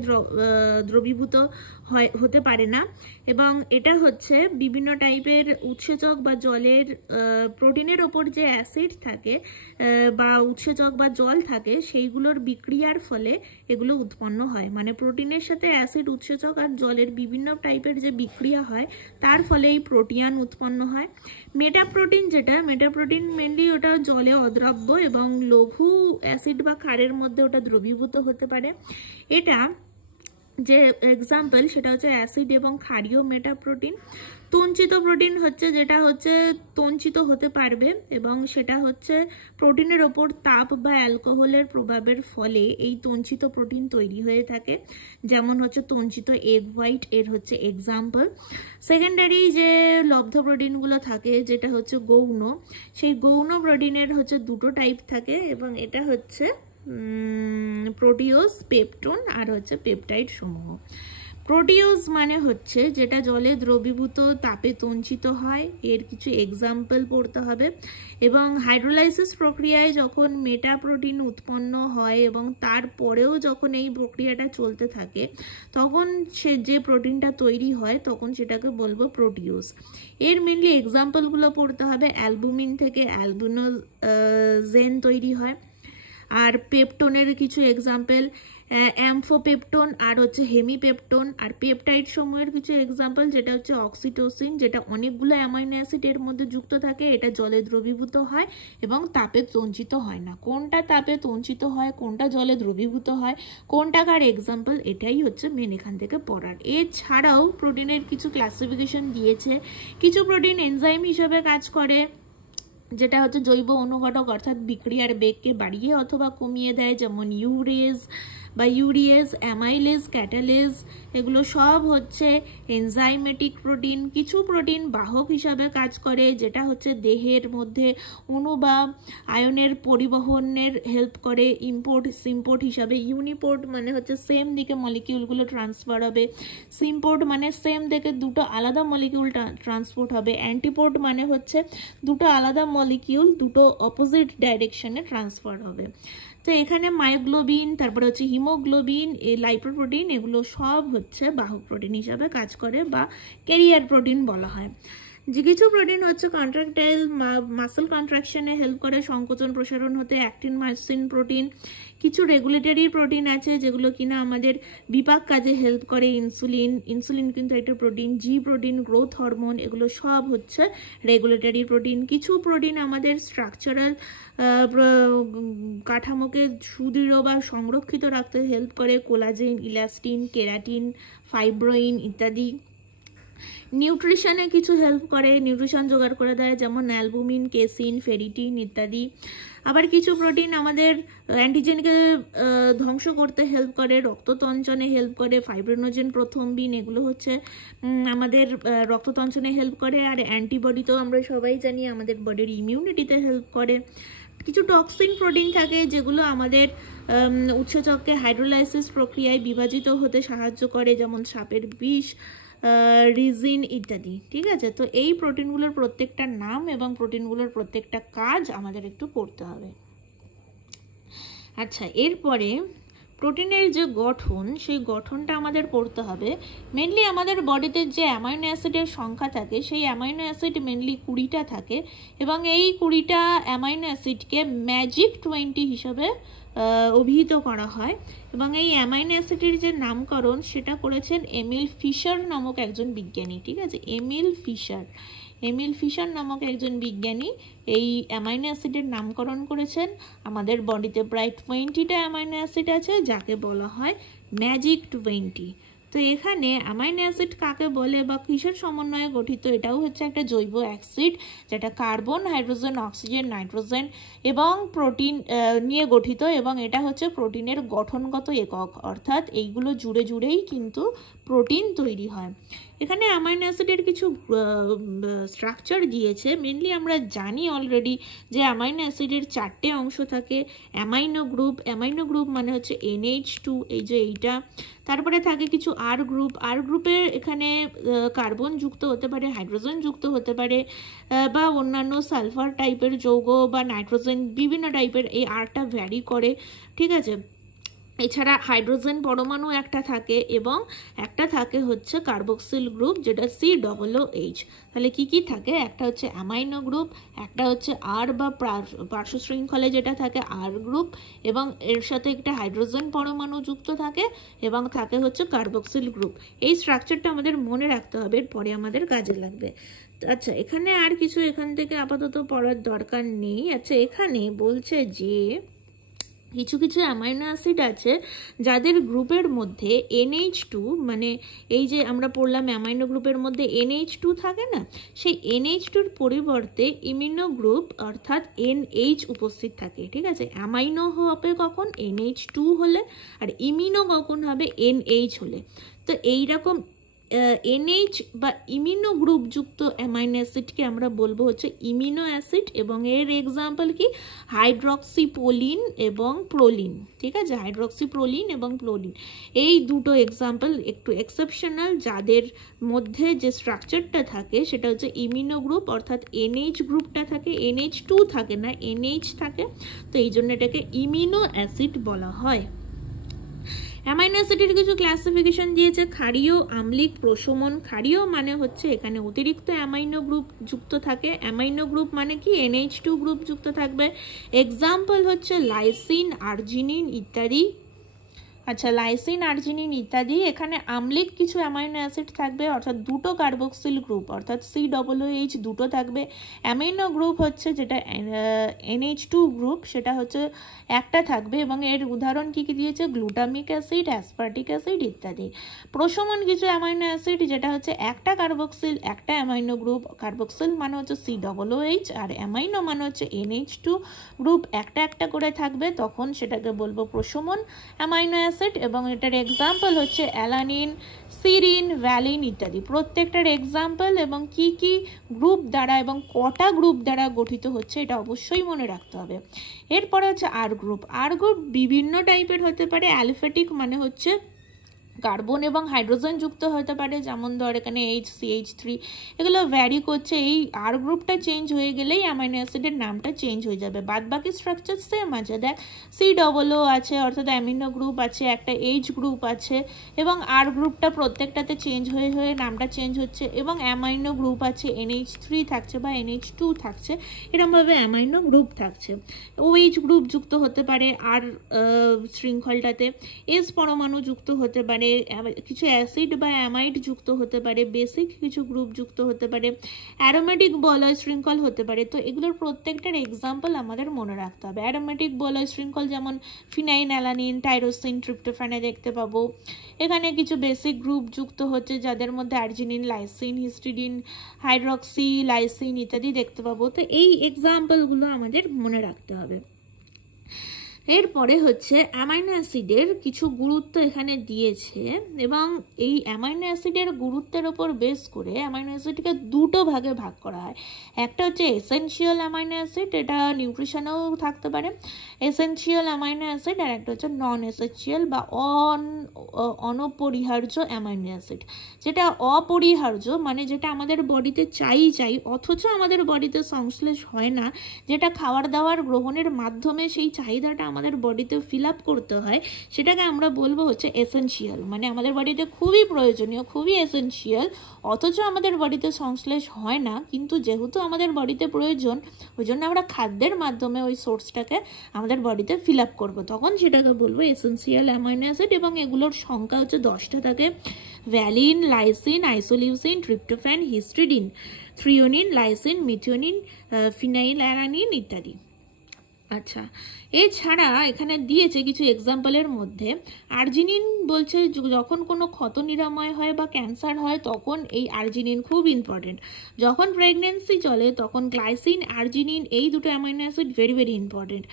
দ্রবীভূত হতে পারে না এবং এটা হচ্ছে বিভিন্ন টাইপের উৎসেচক বা জলের প্রোটিনের ওপর যে অ্যাসিড থাকে বা উৎসেচক বা জল থাকে সেইগুলোর বিক্রিয়ার ফলে এগুলো উৎপন্ন হয়। মানে প্রোটিনের সাথে অ্যাসিড, উৎসেচক আর জলের বিভিন্ন টাইপের যে বিক্রিয়া হয় তার ফলে এই প্রোটিয়ান উৎপন্ন হয়। মেটাপ্রোটিন যেটা, মেটাপ্রোটিন মেনলি ওটা জলে অদ্রাব্য এবং লঘু অ্যাসিড বা ক্ষারের মধ্যে ওটা দ্রবীভূত হতে পারে। এটা যে এক্সাম্পল সেটা হচ্ছে অ্যাসিড এবং ক্ষারীয় মেটাপ্রোটিন। তঞ্চিত প্রোটিন হচ্ছে যেটা হচ্ছে তঞ্চিত হতে পারবে এবং সেটা হচ্ছে প্রোটিনের ওপর তাপ বা অ্যালকোহলের প্রভাবের ফলে এই তঞ্চিত প্রোটিন তৈরি হয়ে থাকে, যেমন হচ্ছে তঞ্চিত এগ হোয়াইট এর হচ্ছে এক্সাম্পল। সেকেন্ডারি যে লব্ধ প্রোটিনগুলো থাকে যেটা হচ্ছে গৌণ, সেই গৌণ প্রোটিনের হচ্ছে দুটো টাইপ থাকে এবং এটা হচ্ছে প্রোটিওজ, পেপটোন আর হচ্ছে পেপটাইড সমূহ। প্রোটিওজ মানে হচ্ছে যেটা জলে দ্রবীভূত তাপে তঞ্চিত হয়, এর কিছু এক্সাম্পল পড়তে হবে। এবং হাইড্রোলাইসিস প্রক্রিয়ায় যখন মেটাপ্রোটিন উৎপন্ন হয় এবং তারপরেও যখন এই প্রক্রিয়াটা চলতে থাকে তখন সে যে প্রোটিনটা তৈরি হয় তখন সেটাকে বলবো প্রোটিওজ। এর মেনলি এক্সাম্পলগুলো পড়তে হবে। অ্যালবুমিন থেকে অ্যালবুমিনোজেন তৈরি হয়। আর পেপটোনের কিছু এক্সাম্পল অ্যাম্ফোপেপটোন আর হচ্ছে হেমিপেপটোন। আর পেপটাইড সমূহের কিছু এক্সাম্পল যেটা হচ্ছে অক্সিটোসিন, যেটা অনেকগুলো অ্যামাইনো অ্যাসিড এর মধ্যে যুক্ত থাকে, এটা জলে দ্রবীভূত হয় এবং তাপে তঞ্চিত হয় না। কোনটা তাপে তঞ্চিত হয়, কোনটা জলে দ্রবীভূত হয়, কোনটাকার এক্সাম্পল, এটাই হচ্ছে মেন এখান থেকে পড়ার। এছাড়াও প্রোটিনের কিছু ক্লাসিফিকেশন দিয়েছে। কিছু প্রোটিন এনজাইম হিসেবে কাজ করে, যেটা হচ্ছে জৈব অনুঘটক অর্থাৎ বিক্রিয়ার বেগকে বাড়িয়ে অথবা কমিয়ে দেয়, যেমন ইউরেজ বা ইউরিয়েজ, অ্যামাইলেজ, ক্যাটালেজ, এগুলো সব হচ্ছে এনজাইমেটিক প্রোটিন। কিছু প্রোটিন বাহক হিসাবে কাজ করে, যেটা হচ্ছে দেহের মধ্যে অণু বা আয়নের পরিবহনের হেল্প করে। ইম্পোর্ট সিম্পোর্ট হিসাবে, ইউনিপোর্ট মানে হচ্ছে সেম দিকে মলিকিউলগুলো ট্রান্সফার হবে, সিম্পোর্ট মানে সেম দিকে দুটো আলাদা মলিকিউল ট্রান্সপোর্ট হবে, অ্যান্টিপোর্ট মানে হচ্ছে দুটো আলাদা মলিকিউল দুটো অপোজিট ডাইরেকশনে ট্রান্সফার হবে। তো এখানে মায়োগ্লোবিন, তারপরে হচ্ছে হিমোগ্লোবিন, লাইপোপ্রোটিন, এগুলো সব হচ্ছে বাহক প্রোটিন হিসাবে কাজ করে বা ক্যারিয়ার প্রোটিন বলা হয়। যে কিছু প্রোটিন হচ্ছে কন্ট্রাকটাইল মাসল কন্ট্রাকশনে হেল্প করে, সংকোচন প্রসারণ হতে, অ্যাক্টিন মায়োসিন প্রোটিন। কিছু রেগুলেটরি প্রোটিন আছে যেগুলো কিনা আমাদের বিপাক কাজে হেল্প করে, ইনসুলিন কিন্তু একটা প্রোটিন, জি প্রোটিন, গ্রোথ হরমোন, এগুলো সব হচ্ছে রেগুলেটরি প্রোটিন। কিছু প্রোটিন আমাদের স্ট্রাকচারাল কাঠামোকে সুদৃঢ় বা সংরক্ষিত রাখতে হেল্প করে, কোলাজেন, ইলাস্টিন, কেরাটিন, ফাইব্রোইন ইত্যাদি। নিউট্রিশনে কিছু হেল্প করে, নিউট্রিশন জোগাড় করে দেয়, যেমন অ্যালবুমিন, কেসিন, ফেরিটিন ইত্যাদি। আবার কিছু প্রোটিন আমাদের অ্যান্টিজেনকে ধ্বংস করতে হেল্প করে, রক্ততঞ্চনে হেল্প করে, ফাইব্রিনোজেন, প্রথম্বিন, এগুলো হচ্ছে আমাদের রক্ততঞ্চনে হেল্প করে। আর অ্যান্টিবডি তো আমরা সবাই জানি আমাদের বডির ইমিউনিটিতে হেল্প করে। কিছু টক্সিন প্রোটিন থাকে যেগুলো আমাদের উৎসেচককে হাইড্রোলাইসিস প্রক্রিয়ায় বিভাজিত হতে সাহায্য করে, যেমন সাপের বিষ, রিজিন ইত্যাদি। ঠিক আছে, তো এই প্রোটিনগুলোর প্রত্যেকটা নাম এবং প্রোটিনগুলোর প্রত্যেকটা কাজ আমাদের একটু পড়তে হবে। আচ্ছা, এরপরে প্রোটিনের যে গঠন, সেই গঠনটা আমাদের পড়তে হবে। মেনলি আমাদের বডিতে যে অ্যামাইনো অ্যাসিডের সংখ্যা থাকে, সেই অ্যামাইনো অ্যাসিড মেনলি 20টা থাকে এবং এই 20টা অ্যামাইনো অ্যাসিডকে ম্যাজিক 20 হিসাবে অভিহিত করা হয়। এবং এই অ্যামাইনো অ্যাসিডের যে নামকরণ সেটা করেছেন এমিল ফিশার নামক একজন বিজ্ঞানী। ঠিক আছে, এমিল ফিশার নামক একজন বিজ্ঞানী এই অ্যামাইনো অ্যাসিডের নামকরণ করেছেন। আমাদের বডিতে প্রায় 20টা অ্যামাইনো অ্যাসিড আছে যাকে বলা হয় ম্যাজিক 20। তো এখানে অ্যামাইনো অ্যাসিড কাকে বলে বা কিসের সমন্বয়ে গঠিত, এটাও হচ্ছে একটা জৈব অ্যাসিড যেটা কার্বন, হাইড্রোজেন, অক্সিজেন, নাইট্রোজেন এবং প্রোটিন নিয়ে গঠিত এবং এটা হচ্ছে প্রোটিনের গঠনগত একক, অর্থাৎ এইগুলো জুড়ে জুড়েই কিন্তু প্রোটিন তৈরি হয়। এখানে অ্যামাইনো অ্যাসিডের কিছু স্ট্রাকচার দিয়েছে। মেনলি আমরা জানি অলরেডি যে অ্যামাইনো অ্যাসিডের 4টে অংশ থাকে। অ্যামাইনো গ্রুপ মানে হচ্ছে NH2, এই যে এইটা। তারপরে থাকে কিছু আর গ্রুপে এখানে কার্বন যুক্ত হতে পারে, হাইড্রোজেন যুক্ত হতে পারে বা অন্যান্য সালফার টাইপের যৌগ বা নাইট্রোজেন, বিভিন্ন টাইপের, এই আরটা ভ্যারি করে। ঠিক আছে, এছাড়া হাইড্রোজেন পরমাণু একটা থাকে এবং একটা থাকে হচ্ছে কার্বক্সিল গ্রুপ যেটা COOH। তাহলে কি কি থাকে, একটা হচ্ছে অ্যামাইনো গ্রুপ, একটা হচ্ছে আর বা পার্শ্ব শৃঙ্খলে যেটা থাকে আর গ্রুপ এবং এর সাথে একটা হাইড্রোজেন পরমাণু যুক্ত থাকে এবং থাকে হচ্ছে কার্বক্সিল গ্রুপ। এই স্ট্রাকচারটা আমাদের মনে রাখতে হবে, পরে আমাদের কাজে লাগবে। আচ্ছা, এখানে আর কিছু এখান থেকে আপাতত পড়ার দরকার নেই। আচ্ছা, এখানে বলছে যে কিছু কিছু অ্যামাইনো অ্যাসিড আছে যাদের গ্রুপের মধ্যে NH2, মানে এই যে আমরা পড়লাম অ্যামাইনো গ্রুপের মধ্যে NH2 থাকে না, সেই NH2-র পরিবর্তে ইমিনো গ্রুপ অর্থাৎ NH উপস্থিত থাকে। ঠিক আছে, অ্যামাইনো হবে কখন NH2 হলে, আর ইমিনো কখন হবে NH হলে। তো এইরকম NH বা ইমিনো গ্রুপ যুক্ত অ্যামাইনো অ্যাসিডকে আমরা বলবো হচ্ছে ইমিনো অ্যাসিড, এবং এর এক্সাম্পল কি হাইড্রক্সিপ্রোলিন এবং প্রোলিন। ঠিক আছে, হাইড্রক্সিপ্রোলিন এবং প্রোলিন এই দুটো এক্সাম্পল একটু এক্সেপশনাল, যাদের মধ্যে যে স্ট্রাকচারটা থাকে সেটা হচ্ছে ইমিনো গ্রুপ, অর্থাৎ NH গ্রুপটা থাকে, NH2 থাকে না, NH থাকে, তো এই জন্য এটাকে ইমিনো অ্যাসিড বলা হয়। অ্যামাইনো অ্যাসিডের কিছু ক্লাসিফিকেশন দিয়েছে, ক্ষারীয়, আম্লিক, প্রশমন। ক্ষারীয় মানে হচ্ছে এখানে অতিরিক্ত অ্যামাইনো গ্রুপ যুক্ত থাকে, অ্যামাইনো গ্রুপ মানে কি NH2 গ্রুপ যুক্ত থাকবে। এক্সাম্পল হচ্ছে লাইসিন, আর্জিনিন ইত্যাদি। আচ্ছা, লাইসিন, আর্জিনিন ইত্যাদি। এখানে আম্লিক কিছু অ্যামাইনো অ্যাসিড থাকবে, অর্থাৎ দুটো কার্বক্সিল গ্রুপ অর্থাৎ COOH দুটো থাকবে। অ্যামিনো গ্রুপ হচ্ছে যেটা NH2 গ্রুপ, সেটা হচ্ছে একটা থাকবে, এবং এর উদাহরণ কি কি দিয়েছে, গ্লুটামিক অ্যাসিড, অ্যাসপার্টিক অ্যাসিড ইত্যাদি। প্রশমন কিছু অ্যামাইনো অ্যাসিড, যেটা হচ্ছে একটা কার্বক্সিল, একটা অ্যামাইনো গ্রুপ, কার্বক্সিল মানে হচ্ছে COOH, আর অ্যামাইনো মানে হচ্ছে NH2 গ্রুপ, একটা একটা করে থাকবে, তখন সেটাকে বলবো প্রশমন অ্যামাইনো অ্যাসিড। এবং এটার এক্সাম্পল হচ্ছে অ্যালানিন, সিরিন, ভ্যালিন ইত্যাদি। প্রত্যেকটার এক্সাম্পল এবং কি কি গ্রুপ দ্বারা এবং কটা গ্রুপ দ্বারা গঠিত হচ্ছে এটা অবশ্যই মনে রাখতে হবে। এরপরে হচ্ছে আর গ্রুপ। আর গ্রুপ বিভিন্ন টাইপের হতে পারে। অ্যালফেটিক মানে হচ্ছে কার্বন এবং হাইড্রোজেন যুক্ত হতে পারে, যেমন ধর এখানে HCH3, এগুলো ভ্যারি করছে। এই আর গ্রুপটা চেঞ্জ হয়ে গেলেই অ্যামাইনো অ্যাসিডের নামটা চেঞ্জ হয়ে যাবে, বাদ বাকি স্ট্রাকচার সেম আছে। দেখ COO আছে, অর্থাৎ অ্যামিনো গ্রুপ আছে, একটা H গ্রুপ আছে, এবং আর গ্রুপটা প্রত্যেকটাতে চেঞ্জ হয়ে হয়ে নামটা চেঞ্জ হচ্ছে, এবং অ্যামাইনো গ্রুপ আছে, NH3 থাকছে বা NH2 থাকছে, এরকমভাবে অ্যামাইনো গ্রুপ থাকছে। OH গ্রুপ যুক্ত হতে পারে আর শৃঙ্খলটাতে, S পরমাণু যুক্ত হতে পারে, কিছু অ্যাসিড বা অ্যামাইড যুক্ত হতে পারে, বেসিক কিছু গ্রুপ যুক্ত হতে পারে, অ্যারোমেটিক বলয় শৃঙ্খল হতে পারে। তো এগুলোর প্রত্যেকটার এক্সাম্পল আমাদের মনে রাখতে হবে। অ্যারোমেটিক বলয় শৃঙ্খল যেমন ফিনাইল অ্যালানিন, টাইরোসিন, ট্রিপ্টোফ্যানে দেখতে পাবো। এখানে কিছু বেসিক গ্রুপ যুক্ত হচ্ছে, যাদের মধ্যে arginine, lysine, histidine, hydroxy, lysine ইত্যাদি দেখতে পাবো। তো এই এক্সাম্পলগুলো আমাদের মনে রাখতে হবে। এরপরে হচ্ছে অ্যামাইনো অ্যাসিডের কিছু গুরুত্ব এখানে দিয়েছে, এবং এই অ্যামাইনো অ্যাসিডের গুরুত্বের ওপর বেস করে অ্যামাইনো অ্যাসিডকে দুটো ভাগে ভাগ করা হয়। একটা হচ্ছে এসেনশিয়াল অ্যামাইনো অ্যাসিড, এটা নিউট্রিশনেও থাকতে পারে, এসেনশিয়াল অ্যামাইনো অ্যাসিড, আর একটা হচ্ছে নন এসেনশিয়াল বা অনপরিহার্য অ্যামাইনো অ্যাসিড। যেটা অপরিহার্য মানে যেটা আমাদের বডিতে চাই অথচ আমাদের বডিতে সংশ্লেষ হয় না, যেটা খাবার দাবার গ্রহণের মাধ্যমে সেই চাহিদাটা আমাদের বডিতে ফিল আপ করতে হয়, সেটাকে আমরা বলবো হচ্ছে এসেনশিয়াল। মানে আমাদের বডিতে খুবই প্রয়োজনীয়, খুবই এসেনশিয়াল, অথচ আমাদের বডিতে সংশ্লেষ হয় না, কিন্তু যেহেতু আমাদের বডিতে প্রয়োজন, ওই জন্য আমরা খাদ্যের মাধ্যমে ওই সোর্সটাকে আমাদের বডিতে ফিল আপ করবো, তখন সেটাকে বলবো এসেনশিয়াল অ্যামাইনো অ্যাসিড। এবং এগুলোর সংখ্যা হচ্ছে 10টা থাকে: valine, lysine, isoleucine, tryptophan, histidine, threonine, lysine, methionine, phenyl alanine ইত্যাদি। আচ্ছা, এছাড়া এখানে দিয়েছে কিছু এক্সাম্পলের মধ্যে আর্জিনিন বলছে যখন কোনো ক্ষত নিরাময় হয় বা ক্যান্সার হয় তখন এই আর্জিনিন খুব ইম্পর্টেন্ট। যখন প্রেগনেন্সি চলে তখন গ্লাইসিন, আর্জিনিন এই দুটো amino acid very very important.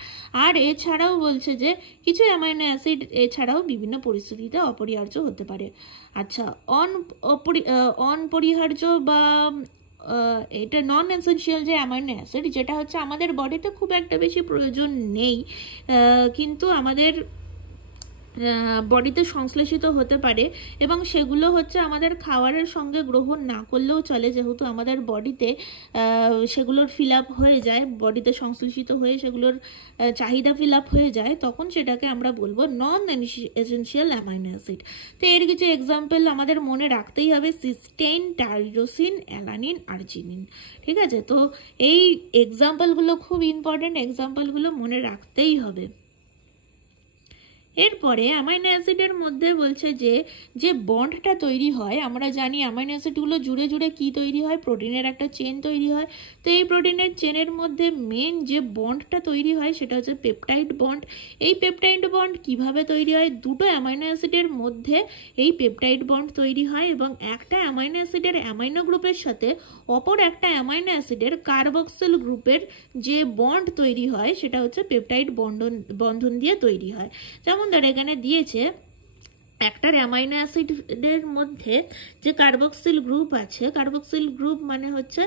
আর এছাড়াও বলছে যে কিছু অ্যামাইনো অ্যাসিড এছাড়াও বিভিন্ন পরিস্থিতিতে অপরিহার্য হতে পারে। আচ্ছা, অনপরিহার্য বা এটা নন এসেনশিয়াল যে অ্যামাইনো অ্যাসিড, যেটা হচ্ছে আমাদের বডিতে খুব একটা বেশি প্রয়োজন নেই, কিন্তু আমাদের বডিতে সংশ্লেষিত হতে পারে, এবং সেগুলো হচ্ছে আমাদের খাবারের সঙ্গে গ্রহণ না করলেও চলে, যেহেতু আমাদের বডিতে সেগুলোর ফিল আপ হয়ে যায়, বডিতে সংশ্লেষিত হয়ে সেগুলোর চাহিদা ফিল আপ হয়ে যায়, তখন সেটাকে আমরা বলবো নন এসেনশিয়াল অ্যামাইনো অ্যাসিড। তো এর কিছু এক্সাম্পল আমাদের মনে রাখতেই হবে: সিস্টেইন, টাইরোসিন, অ্যালানিন, আর্জিনিন। ঠিক আছে, তো এই এক্সাম্পলগুলো খুব ইম্পর্টেন্ট, এক্সাম্পলগুলো মনে রাখতেই হবে। এরপরে অ্যামাইনো অ্যাসিডের মধ্যে বলছে যে বন্ডটা তৈরি হয়, আমরা জানি অ্যামাইনো অ্যাসিডগুলো জুড়ে জুড়ে কি তৈরি হয়, প্রোটিনের একটা চেন তৈরি হয়। তো এই প্রোটিনের চেনের মধ্যে মেন যে বন্ডটা তৈরি হয় সেটা হচ্ছে পেপটাইড বন্ড। এই পেপটাইড বন্ড কিভাবে তৈরি হয়, দুটো অ্যামাইনো অ্যাসিডের মধ্যে এই পেপটাইড বন্ড তৈরি হয় এবং একটা অ্যামাইনো অ্যাসিডের অ্যামাইনো গ্রুপের সাথে অপর একটা অ্যামাইনো অ্যাসিডের কার্বক্সিল গ্রুপের যে বন্ড তৈরি হয় সেটা হচ্ছে পেপটাইড বন্ধন দিয়ে তৈরি হয়। যেমন ধর এখানে দিয়েছে একটা অ্যামাইনো অ্যাসিডের মধ্যে যে কার্বক্সিল গ্রুপ আছে, কার্বক্সিল গ্রুপ মানে হচ্ছে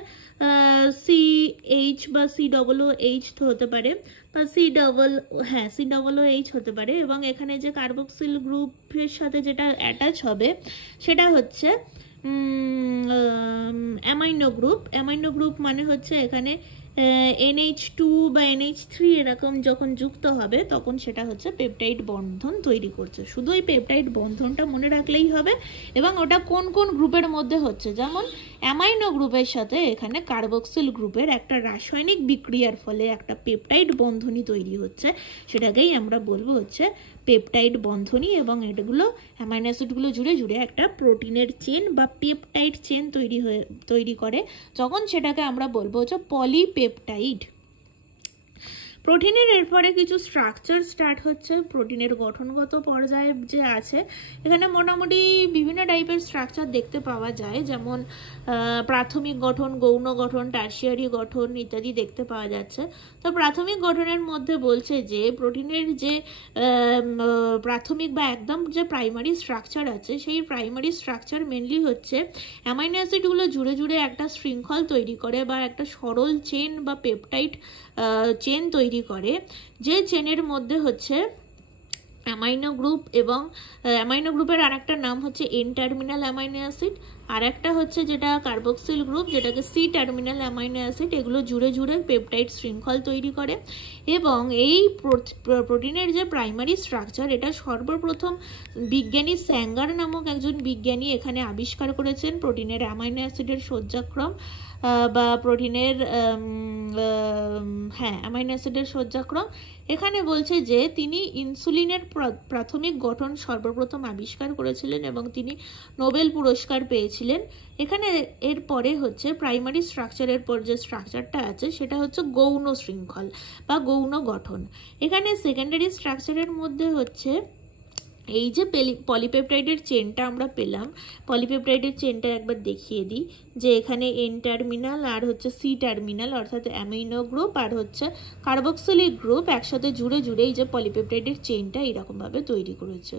CH বা COOH তো হতে পারে, বা COOH হতে পারে, এবং এখানে যে কার্বক্সিল গ্রুপের সাথে যেটা অ্যাটাচ হবে সেটা হচ্ছে অ্যামাইনো গ্রুপ। অ্যামাইনো গ্রুপ মানে হচ্ছে এখানে NH2 বা NH3 এরকম যখন যুক্ত হবে তখন সেটা হচ্ছে পেপটাইড বন্ধন তৈরি করছে। শুধু এই পেপটাইড বন্ধনটা মনে রাখলেই হবে এবং ওটা কোন কোন গ্রুপের মধ্যে হচ্ছে, যেমন অ্যামাইনো গ্রুপের সাথে এখানে কার্বক্সিল গ্রুপের একটা রাসায়নিক বিক্রিয়ার ফলে একটা পেপটাইড বন্ধনী তৈরি হচ্ছে, সেটাকেই আমরা বলবো হচ্ছে পেপটাইড বন্ধনী। এবং এগুলো অ্যামাইনো অ্যাসিডগুলো জুড়ে জুড়ে একটা প্রোটিনের চেন বা পেপটাইড চেন তৈরি করে, যখন সেটাকে আমরা বলবো হচ্ছে পলিপেপটাইড। প্রোটিনের এরপরে কিছু স্ট্রাকচার স্টার্ট হচ্ছে। প্রোটিনের গঠনগত পর্যায়ে যে আছে এখানে মোটামুটি বিভিন্ন টাইপের স্ট্রাকচার দেখতে পাওয়া যায়, যেমন প্রাথমিক গঠন, গৌণ গঠন, টার্সিয়ারি গঠন ইত্যাদি দেখতে পাওয়া যাচ্ছে। তো প্রাথমিক গঠনের মধ্যে বলছে যে প্রোটিনের যে প্রাথমিক বা একদম যে প্রাইমারি স্ট্রাকচার আছে সেই প্রাইমারি স্ট্রাকচার মেনলি হচ্ছে অ্যামাইনো অ্যাসিডগুলো জুড়ে জুড়ে একটা শৃঙ্খল তৈরি করে বা একটা সরল চেন বা পেপটাইড চেন তৈরি করে, যে চেনের মধ্যে হচ্ছে অ্যামাইনো গ্রুপ এবং অ্যামাইনো গ্রুপের আর একটা নাম হচ্ছে N টার্মিনাল অ্যামাইনো অ্যাসিড, আর একটা হচ্ছে যেটা কার্বক্সিল গ্রুপ যেটাকে C টার্মিনাল অ্যামাইনো অ্যাসিড। এগুলো জুড়ে জুড়ে পেপটাইড শৃঙ্খল তৈরি করে। এবং এই প্রোটিনের যে প্রাইমারি স্ট্রাকচার এটা সর্বপ্রথম বিজ্ঞানী স্যাঙ্গার নামক একজন বিজ্ঞানী এখানে আবিষ্কার করেছেন প্রোটিনের অ্যামাইনো অ্যাসিডের সজ্জাক্রম বা প্রোটিনের অ্যামাইনো অ্যাসিডের সজ্জাক্রম। এখানে বলছে যে তিনি ইনসুলিনের প্রাথমিক গঠন সর্বপ্রথম আবিষ্কার করেছিলেন এবং তিনি নোবেল পুরস্কার পেয়েছিলেন। এখানে এরপরে হচ্ছে প্রাইমারি স্ট্রাকচারের পর যে স্ট্রাকচারটা আছে সেটা হচ্ছে গৌণ শৃঙ্খল বা গৌণ গঠন। এখানে সেকেন্ডারি স্ট্রাকচারের মধ্যে হচ্ছে এই যে পলিপেপটাইডের চেনটা আমরা পেলাম, পলিপেপটাইডের চেনটা একবার দেখিয়ে দিই, যে এখানে N টার্মিনাল আর হচ্ছে C টার্মিনাল অর্থাৎ অ্যামিনো গ্রুপ আর হচ্ছে কার্বক্সিলিক গ্রুপ একসাথে জুড়ে জুড়ে এই যে পলিপেপটাইডের চেনটা এরকমভাবে তৈরি করেছে।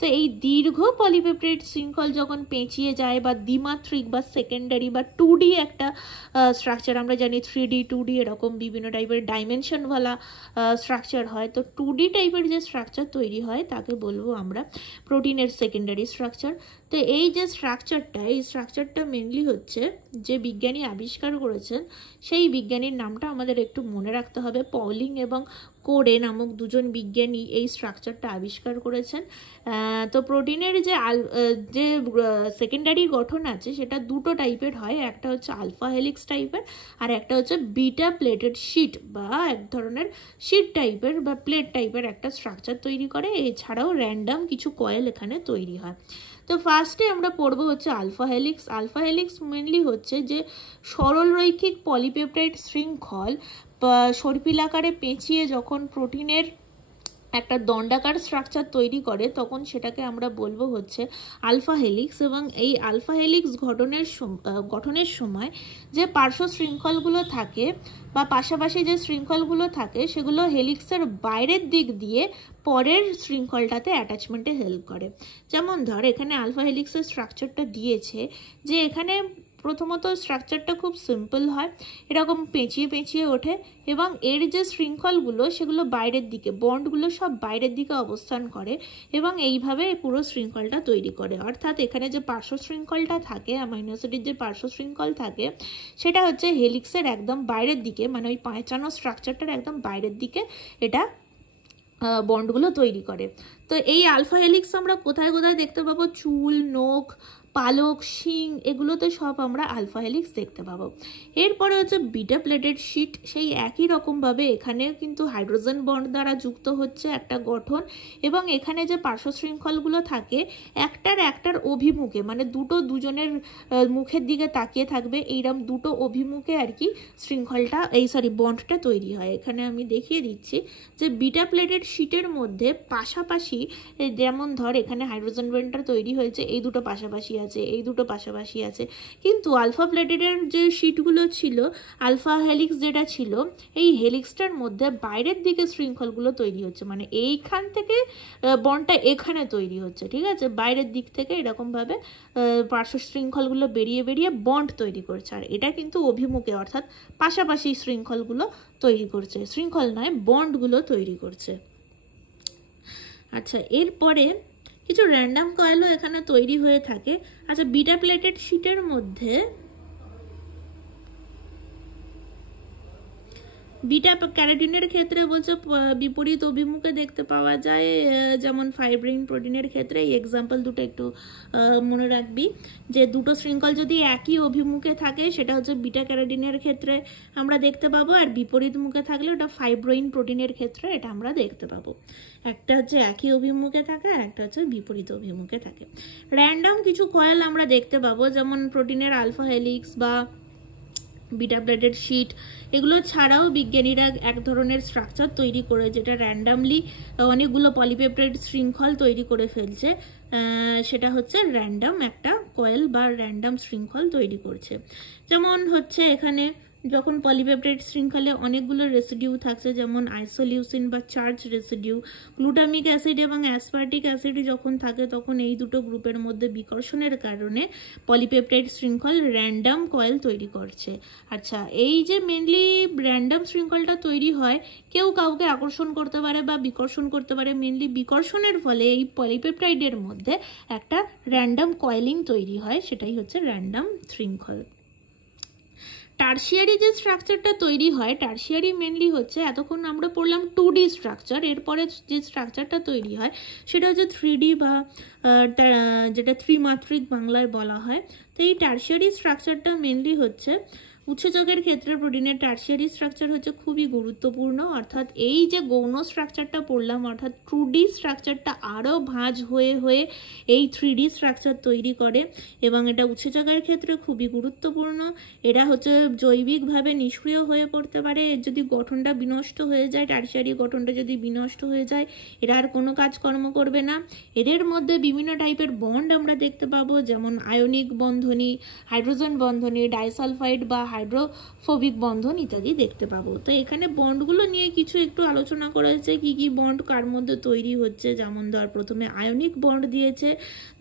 তো এই দীর্ঘ পলিপেপটাইড শৃঙ্খল যখন পেঁচিয়ে যায় বা দ্বিমাত্রিক বা সেকেন্ডারি বা 2D একটা স্ট্রাকচার, আমরা জানি 3D 2D এরকম বিভিন্ন টাইপের ডাইমেনশনওয়ালা স্ট্রাকচার হয়, তো 2D টাইপের যে স্ট্রাকচার তৈরি হয় তাকে বলবো আমরা প্রোটিনের সেকেন্ডারি স্ট্রাকচার। তো এই যে স্ট্রাকচারটা, এই স্ট্রাকচারটা মেনলি হচ্ছে যে বিজ্ঞানী আবিষ্কার করেছেন সেই বিজ্ঞানীর নামটা আমাদের একটু মনে রাখতে হবে। পলিং এবং কোরে নামক দুজন বিজ্ঞানী এই স্ট্রাকচারটা আবিষ্কার করেছেন। তো প্রোটিনের যে সেকেন্ডারি গঠন আছে সেটা দুটো টাইপের হয়, একটা হচ্ছে আলফা হেলিক্স টাইপের আর একটা হচ্ছে বিটা প্লেটেড শিট বা এক ধরনের শিট টাইপের বা প্লেট টাইপের একটা স্ট্রাকচার তৈরি করে। এছাড়াও র্যান্ডাম কিছু কয়েল এখানে তৈরি হয়। তো ফার্স্টে আমরা পড়বো হচ্ছে alpha helix. Alpha helix mainly হচ্ছে যে সরল রৈখিক পলিপেপটাইড শৃঙ্খল বা সর্পিল আকারে পেঁচিয়ে যখন প্রোটিনের একটা দণ্ডাকার স্ট্রাকচার তৈরি করে তখন সেটাকে আমরা বলবো হচ্ছে আলফা হেলিক্স। এবং এই আলফা হেলিক্স গঠনের সময় যে পার্শ্ব শৃঙ্খলগুলো থাকে বা পাশাপাশি যে শৃঙ্খলগুলো থাকে সেগুলো হেলিক্সের বাইরের দিক দিয়ে পরের শৃঙ্খলটাতে অ্যাটাচমেন্টে হেল্প করে। যেমন ধর এখানে আলফা হেলিক্সের স্ট্রাকচারটা দিয়েছে যে এখানে প্রথমত স্ট্রাকচারটা খুব সিম্পল হয়, এরকম পেঁচিয়ে পেঁচিয়ে ওঠে এবং এর যে শৃঙ্খলগুলো সেগুলো বাইরের দিকে, বন্ডগুলো সব বাইরের দিকে অবস্থান করে এবং এইভাবে পুরো শৃঙ্খলটা তৈরি করে। অর্থাৎ এখানে যে পার্শ্ব শৃঙ্খলটা থাকে, অ্যামাইনো অ্যাসিডের যে পার্শ্ব শৃঙ্খল থাকে সেটা হচ্ছে হেলিক্সের একদম বাইরের দিকে, মানে ওই পেঁচানো স্ট্রাকচারটার একদম বাইরের দিকে এটা বন্ডগুলো তৈরি করে। তো এই আলফা হেলিক্স আমরা কোথায় কোথায় দেখতে পাবো? চুল, নখ, পালক, শিং, এগুলোতে সব আমরা আলফা হেলিক্স দেখতে পাবো। এরপরে হচ্ছে বিটা প্লেটেড শিট। সেই একই রকমভাবে এখানে কিন্তু হাইড্রোজেন বন্ড দ্বারা যুক্ত হচ্ছে একটা গঠন, এবং এখানে যে পার্শ্ব শৃঙ্খলগুলো থাকে একটার অভিমুখে, মানে দুজনের মুখের দিকে তাকিয়ে থাকবে, এইরকম দুটো অভিমুখে আর কি শৃঙ্খলটা বন্ডটা তৈরি হয়। এখানে আমি দেখিয়ে দিচ্ছি যে বিটা প্লেটেড শিটের মধ্যে পাশাপাশি, যেমন ধর এখানে হাইড্রোজেন বন্ডটা তৈরি হয়েছে, এই দুটো পাশাপাশি আছে, এই দুটো পাশাপাশি আছে, কিন্তু আলফা প্লেটেডের যে শিটগুলো ছিল, আলফা হেলিক্স যেটা ছিল, এই হেলিক্সটার মধ্যে বাইরের দিকে শৃঙ্খলগুলো তৈরি হচ্ছে, মানে এইখান থেকে বন্ডটা এখানে তৈরি হচ্ছে, ঠিক আছে, বাইরের দিক থেকে এরকমভাবে পার্শ্ব শৃঙ্খলগুলো বেরিয়ে বেরিয়ে বন্ড তৈরি করছে। আর এটা কিন্তু অভিমুখে, অর্থাৎ পাশাপাশি শৃঙ্খলগুলো তৈরি করছে, শৃঙ্খল নয় বন্ডগুলো তৈরি করছে। আচ্ছা, এরপরে কিছু র্যান্ডাম কয়েলও এখানে তৈরি হয়ে থাকে। আচ্ছা, বিটা প্লেটেড শিটের মধ্যে বিটা ক্যারোটিনের ক্ষেত্রে বলছে বিপরীত অভিমুখে দেখতে পাওয়া যায়, যেমন ফাইব্রিন প্রোটিনের ক্ষেত্রে। এই এক্সাম্পল দুটো একটু মনে রাখবি, যে দুটো শৃঙ্খল যদি একই অভিমুখে থাকে সেটা হচ্ছে বিটা ক্যারোটিনের ক্ষেত্রে আমরা দেখতে পাবো, আর বিপরীত মুখে থাকলে ওটা ফাইব্রোইন প্রোটিনের ক্ষেত্রে এটা আমরা দেখতে পাবো। একটা হচ্ছে একই অভিমুখে থাকে আর একটা হচ্ছে বিপরীত অভিমুখে থাকে। র্যান্ডাম কিছু কয়েল আমরা দেখতে পাবো, যেমন প্রোটিনের আলফা হেলিক্স বা বিটা প্লেটেড শিট। এগুলো ছাড়াও বিজ্ঞানীরা এক ধরনের স্ট্রাকচার তৈরি করে, যেটা র্যান্ডামলি অনেকগুলো পলিপেপটাইড শৃঙ্খল তৈরি করে ফেলছে, সেটা হচ্ছে র্যান্ডাম একটা কয়েল বা র্যান্ডাম শৃঙ্খল তৈরি করছে। যেমন হচ্ছে এখানে যখন পলিপেপটাইড শৃঙ্খলে অনেকগুলো রেসিডিউ থাকছে, যেমন আইসোলিউসিন বা চার্জ রেসিডিউ, গ্লুটামিক অ্যাসিড এবং অ্যাসপার্টিক অ্যাসিড যখন থাকে, তখন এই দুটো গ্রুপের মধ্যে বিকর্ষণের কারণে পলিপেপটাইড শৃঙ্খল র্যান্ডাম কয়েল তৈরি করছে। আচ্ছা, এই যে মেনলি র্যান্ডাম শৃঙ্খলটা তৈরি হয়, কেউ কাউকে আকর্ষণ করতে পারে বা বিকর্ষণ করতে পারে, মেনলি বিকর্ষণের ফলে এই পলিপেপটাইডের মধ্যে একটা র্যান্ডাম কয়েলিং তৈরি হয়, সেটাই হচ্ছে র্যান্ডাম শৃঙ্খল। টার্সিয়ারি যে স্ট্রাকচারটা তৈরি হয়, টার্সিয়ারি মেনলি হচ্ছে, এতক্ষণ আমরা পড়লাম 2D স্ট্রাকচার, এরপরে যে স্ট্রাকচারটা তৈরি হয় সেটা হচ্ছে 3D বা যেটা ত্রিমাত্রিক বাংলায় বলা হয়। তো এই টার্সিয়ারি স্ট্রাকচারটা মেনলি হচ্ছে উৎসেচকের ক্ষেত্রে প্রোটিনের টার্সিয়ারি স্ট্রাকচার হচ্ছে খুবই গুরুত্বপূর্ণ, অর্থাৎ এই যে গৌণ স্ট্রাকচারটা পড়লাম, অর্থাৎ 2D স্ট্রাকচারটা আরও ভাঁজ হয়ে হয়ে এই 3D স্ট্রাকচার তৈরি করে, এবং এটা উৎসেচকের ক্ষেত্রে খুবই গুরুত্বপূর্ণ। এরা হচ্ছে জৈবিকভাবে নিষ্ক্রিয় হয়ে পড়তে পারে, এর যদি গঠনটা বিনষ্ট হয়ে যায়, টার্সিয়ারি গঠনটা যদি বিনষ্ট হয়ে যায়, এরা আর কোনো কাজকর্ম করবে না। এদের মধ্যে বিভিন্ন টাইপের বন্ড আমরা দেখতে পাবো, যেমন আয়নিক বন্ধনী, হাইড্রোজেন বন্ধনী, ডাইসালফাইড বা হাইড্রোফোবিক বন্ধন ইত্যাদি দেখতে পাবো। তো এখানে বন্ডগুলো নিয়ে কিছু একটু আলোচনা করা হয়েছে, কি কি বন্ড কার মধ্যে তৈরি হচ্ছে। যেমন ধর, প্রথমে আয়নিক বন্ড দিয়েছে,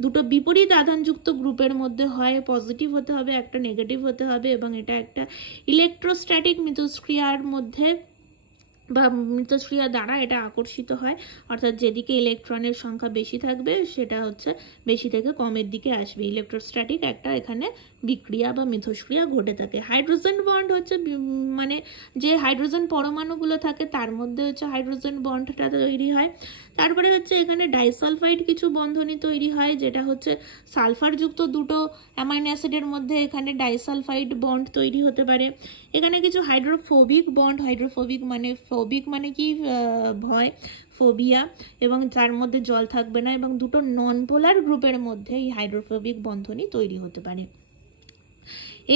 দুটো বিপরীত আধানযুক্ত গ্রুপের মধ্যে হয়, পজিটিভ হতে হবে, একটা নেগেটিভ হতে হবে, এবং এটা একটা ইলেকট্রোস্ট্যাটিক মিথস্ক্রিয়ার মধ্যে বা মিথস্ক্রিয়া দ্বারা এটা আকর্ষিত হয়, অর্থাৎ যেদিকে ইলেকট্রনের সংখ্যা বেশি থাকবে সেটা হচ্ছে বেশি থেকে কমের দিকে আসবে। ইলেকট্রোস্ট্যাটিক একটা এখানে বিক্রিয়া বা মিথস্ক্রিয়া ঘটে থাকে। হাইড্রোজেন বন্ড হচ্ছে মানে যে হাইড্রোজেন পরমাণুগুলো থাকে তার মধ্যে হচ্ছে হাইড্রোজেন বন্ডটা তৈরি হয়। তারপরে হচ্ছে এখানে ডাইসালফাইড কিছু বন্ধনী তৈরি হয়, যেটা হচ্ছে সালফারযুক্ত দুটো অ্যামাইনো অ্যাসিডের মধ্যে এখানে ডাইসালফাইড বন্ড তৈরি হতে পারে। এখানে কিছু হাইড্রোফোবিক বন্ড, হাইড্রোফোবিক মানে কি ভয়, ফোবিয়া, এবং যার মধ্যে জল থাকবে না, এবং দুটো নন পোলার গ্রুপের মধ্যে এই হাইড্রোফোবিক বন্ধনী তৈরি হতে পারে।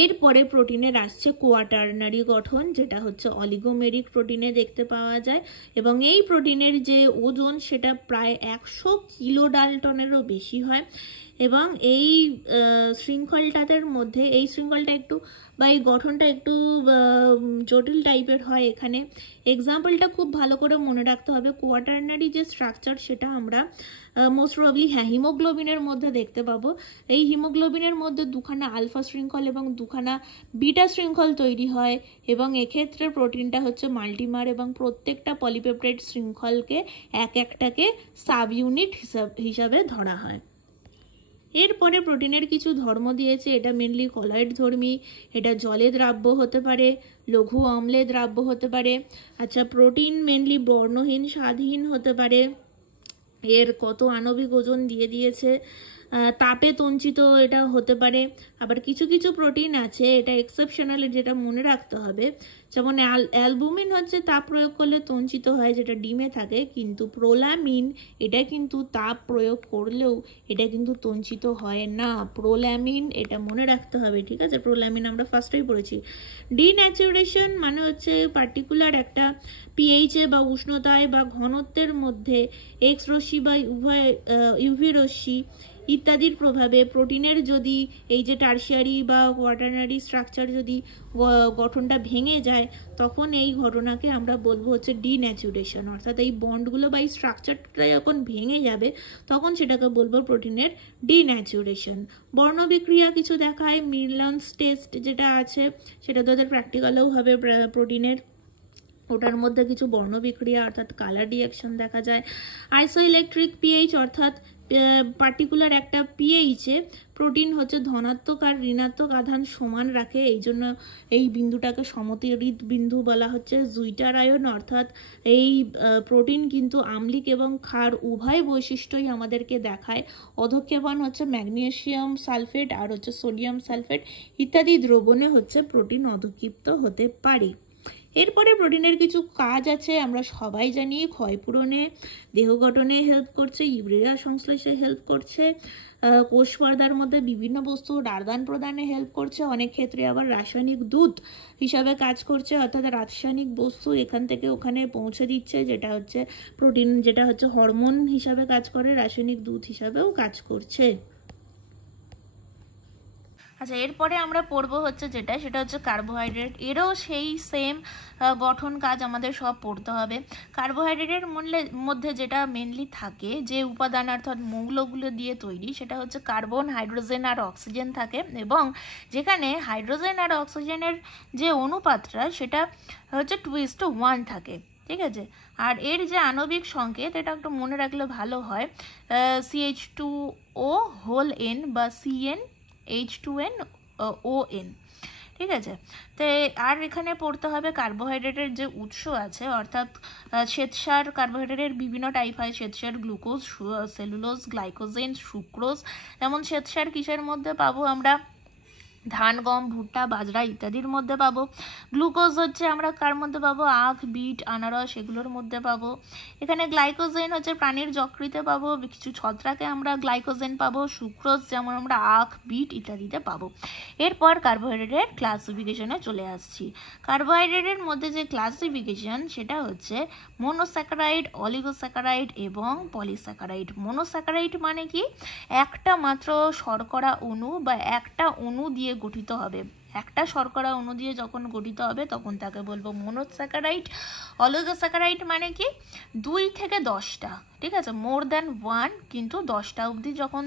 এরপরে প্রোটিনের আসছে কোয়াটারনারি গঠন, যেটা হচ্ছে অলিগোমেরিক প্রোটিনে দেখতে পাওয়া যায়, এবং এই প্রোটিনের যে ওজন সেটা প্রায় 100 কিলো ডালটনেরও বেশি হয়, এবং এই শৃঙ্খলটাদের মধ্যে এই শৃঙ্খলটা একটু বা এই গঠনটা একটু জটিল টাইপের হয়। এখানে এক্সাম্পলটা খুব ভালো করে মনে রাখতে হবে। কোয়াটারনারি যে স্ট্রাকচার সেটা আমরা মোস্ট প্রবাবলি হিমোগ্লোবিনের মধ্যে দেখতে পাবো। এই হিমোগ্লোবিনের মধ্যে দুখানা আলফা শৃঙ্খল এবং দুখানা বিটা শৃঙ্খল তৈরি হয়, এবং এক্ষেত্রে প্রোটিনটা হচ্ছে মাল্টিমার, এবং প্রত্যেকটা পলিপেপটাইড শৃঙ্খলকে একটাকে সাব ইউনিট হিসাবে ধরা হয়। এরপরে প্রোটিনের কিছু ধর্ম দিয়েছে, এটা মেনলি কলয়েড ধর্মী, এটা জলে দ্রাব্য হতে পারে, লঘু অম্লে দ্রাব্য হতে পারে। আচ্ছা, প্রোটিন মেনলি বর্ণহীন স্বাদহীন হতে পারে। এর কত আণবিক ওজন দিয়ে দিয়েছে, তাপে তঞ্চিত এটা হতে পারে। আবার কিছু কিছু প্রোটিন আছে, এটা এক্সেপশনাল, যেটা মনে রাখতে হবে, যেমন অ্যালবুমিন হচ্ছে তাপ প্রয়োগ করলে তঞ্চিত হয়, যেটা ডিমে থাকে, কিন্তু প্রোল্যামিন এটা কিন্তু তাপ প্রয়োগ করলেও এটা কিন্তু তঞ্চিত হয় না। প্রোল্যামিন এটা মনে রাখতে হবে, ঠিক আছে? প্রোল্যামিন আমরা ফার্স্টেই পড়েছি। ডিন্যাচুরেশন মানে হচ্ছে পার্টিকুলার একটা পিএইচে বা উষ্ণতায় বা ঘনত্বের মধ্যে এক্স রশ্মি বা ইউভি রশ্মি ইত্যাদির প্রভাবে প্রোটিনের যদি এই যে টার্সিয়ারি বা কোয়াটারনারি স্ট্রাকচার যদি গঠনটা ভেঙে যায়, তখন এই ঘটনাকে আমরা বলবো হচ্ছে ডিন্যাচুরেশন। অর্থাৎ এই বন্ডগুলো বা এই স্ট্রাকচারটা যখন ভেঙে যাবে তখন সেটাকে বলবো প্রোটিনের ডিন্যাচুরেশন। বর্ণবিক্রিয়া কিছু দেখায়, মিলান্স টেস্ট যেটা আছে সেটা তো ওদের প্র্যাকটিক্যালেও হবে প্রোটিনের, ওটার মধ্যে কিছু বর্ণবিক্রিয়া অর্থাৎ কালার রিঅ্যাকশন দেখা যায়। আইসোইলেকট্রিক পিএইচ অর্থাৎ পার্টিকুলার একটা পিএইচে প্রোটিন হচ্ছে ধনাত্মক আর ঋণাত্মক আধান সমান রাখে, এই জন্য এই বিন্দুটাকে সমতিরিত বিন্দু বলা হচ্ছে। জুইটার আয়ন অর্থাৎ এই প্রোটিন কিন্তু আম্লিক এবং ক্ষার উভয় বৈশিষ্ট্যই আমাদেরকে দেখায়। অধক্ষেপণ হচ্ছে ম্যাগনেসিয়াম সালফেট আর হচ্ছে সোডিয়াম সালফেট ইত্যাদি দ্রবণে হচ্ছে প্রোটিন অধক্ষিপ্ত হতে পারে। এরপরে প্রোটিনের কিছু কাজ আছে, আমরা সবাই জানি, ক্ষয়পূরণে, দেহ গঠনে হেল্প করছে, ইউরিয়া সংশ্লেষে হেল্প করছে, কোষ পর্দার মধ্যে বিভিন্ন বস্তুর আদান প্রদানে হেল্প করছে, অনেক ক্ষেত্রে আবার রাসায়নিক দূত হিসাবে কাজ করছে, অর্থাৎ রাসায়নিক বস্তু এখান থেকে ওখানে পৌঁছে দিচ্ছে, যেটা হচ্ছে প্রোটিন, যেটা হচ্ছে হরমোন হিসাবে কাজ করে, রাসায়নিক দূত হিসাবেও কাজ করছে। আচ্ছা, এরপরে আমরা পড়বো হচ্ছে যেটা, সেটা হচ্ছে কার্বোহাইড্রেট। এরও সেই সেম গঠন কাজ আমাদের সব পড়তে হবে। কার্বোহাইড্রেটের মধ্যে যেটা মেনলি থাকে, যে উপাদান অর্থাৎ মৌলগুলো দিয়ে তৈরি, সেটা হচ্ছে কার্বন, হাইড্রোজেন আর অক্সিজেন থাকে, এবং যেখানে হাইড্রোজেন আর অক্সিজেনের যে অনুপাতটা সেটা হচ্ছে 2:1 থাকে, ঠিক আছে? আর এর যে আণবিক সংকেত এটা একটু মনে রাখলে ভালো হয়, CH2O হোল N বা CnH2nOn, ঠিক আছে? তো আর এখানে পড়তে হবে কার্বোহাইড্রেটের যে উৎস আছে, অর্থাৎ শ্বেতসার। কার্বোহাইড্রেটের বিভিন্ন টাইপ হয়, শ্বেতসার, গ্লুকোজ, সেলুলোজ, গ্লাইকোজেন, সুক্রোজ। যেমন শ্বেতসার কিসের মধ্যে পাবো আমরা? ধান, গম, ভুট্টা, বাজরা ইত্যাদির মধ্যে পাবো। গ্লুকোজ হচ্ছে আমরা কার মধ্যে পাবো? আখ, বিট, আনারস এগুলোর মধ্যে পাবো। এখানে গ্লাইকোজেন হচ্ছে প্রাণীর যকৃতে পাবো, কিছু ছত্রাকে আমরা গ্লাইকোজেন পাবো। সুক্রোজ যেমন আমরা আখ, বিট ইত্যাদিতে পাবো। এরপর কার্বোহাইড্রেটের ক্লাসিফিকেশনে চলে আসছি। কার্বোহাইড্রেটের মধ্যে যে ক্লাসিফিকেশন সেটা হচ্ছে মনোস্যাকারাইড, অলিগোস্যাকারাইড এবং পলিস্যাকারাইড। মনোস্যাকারাইড মানে কি? একটা মাত্র শর্করা অণু বা একটা অণু দিয়ে গঠিত হবে, একটা শর্করা অণু দিয়ে যখন গঠিত হবে তখন তাকে বলবো মনোস্যাকারাইড। অলিগোস্যাকারাইড মানে কি? 2 থেকে 10টা, ঠিক আছে? মোর দ্যান 1 কিন্তু 10টা অবধি যখন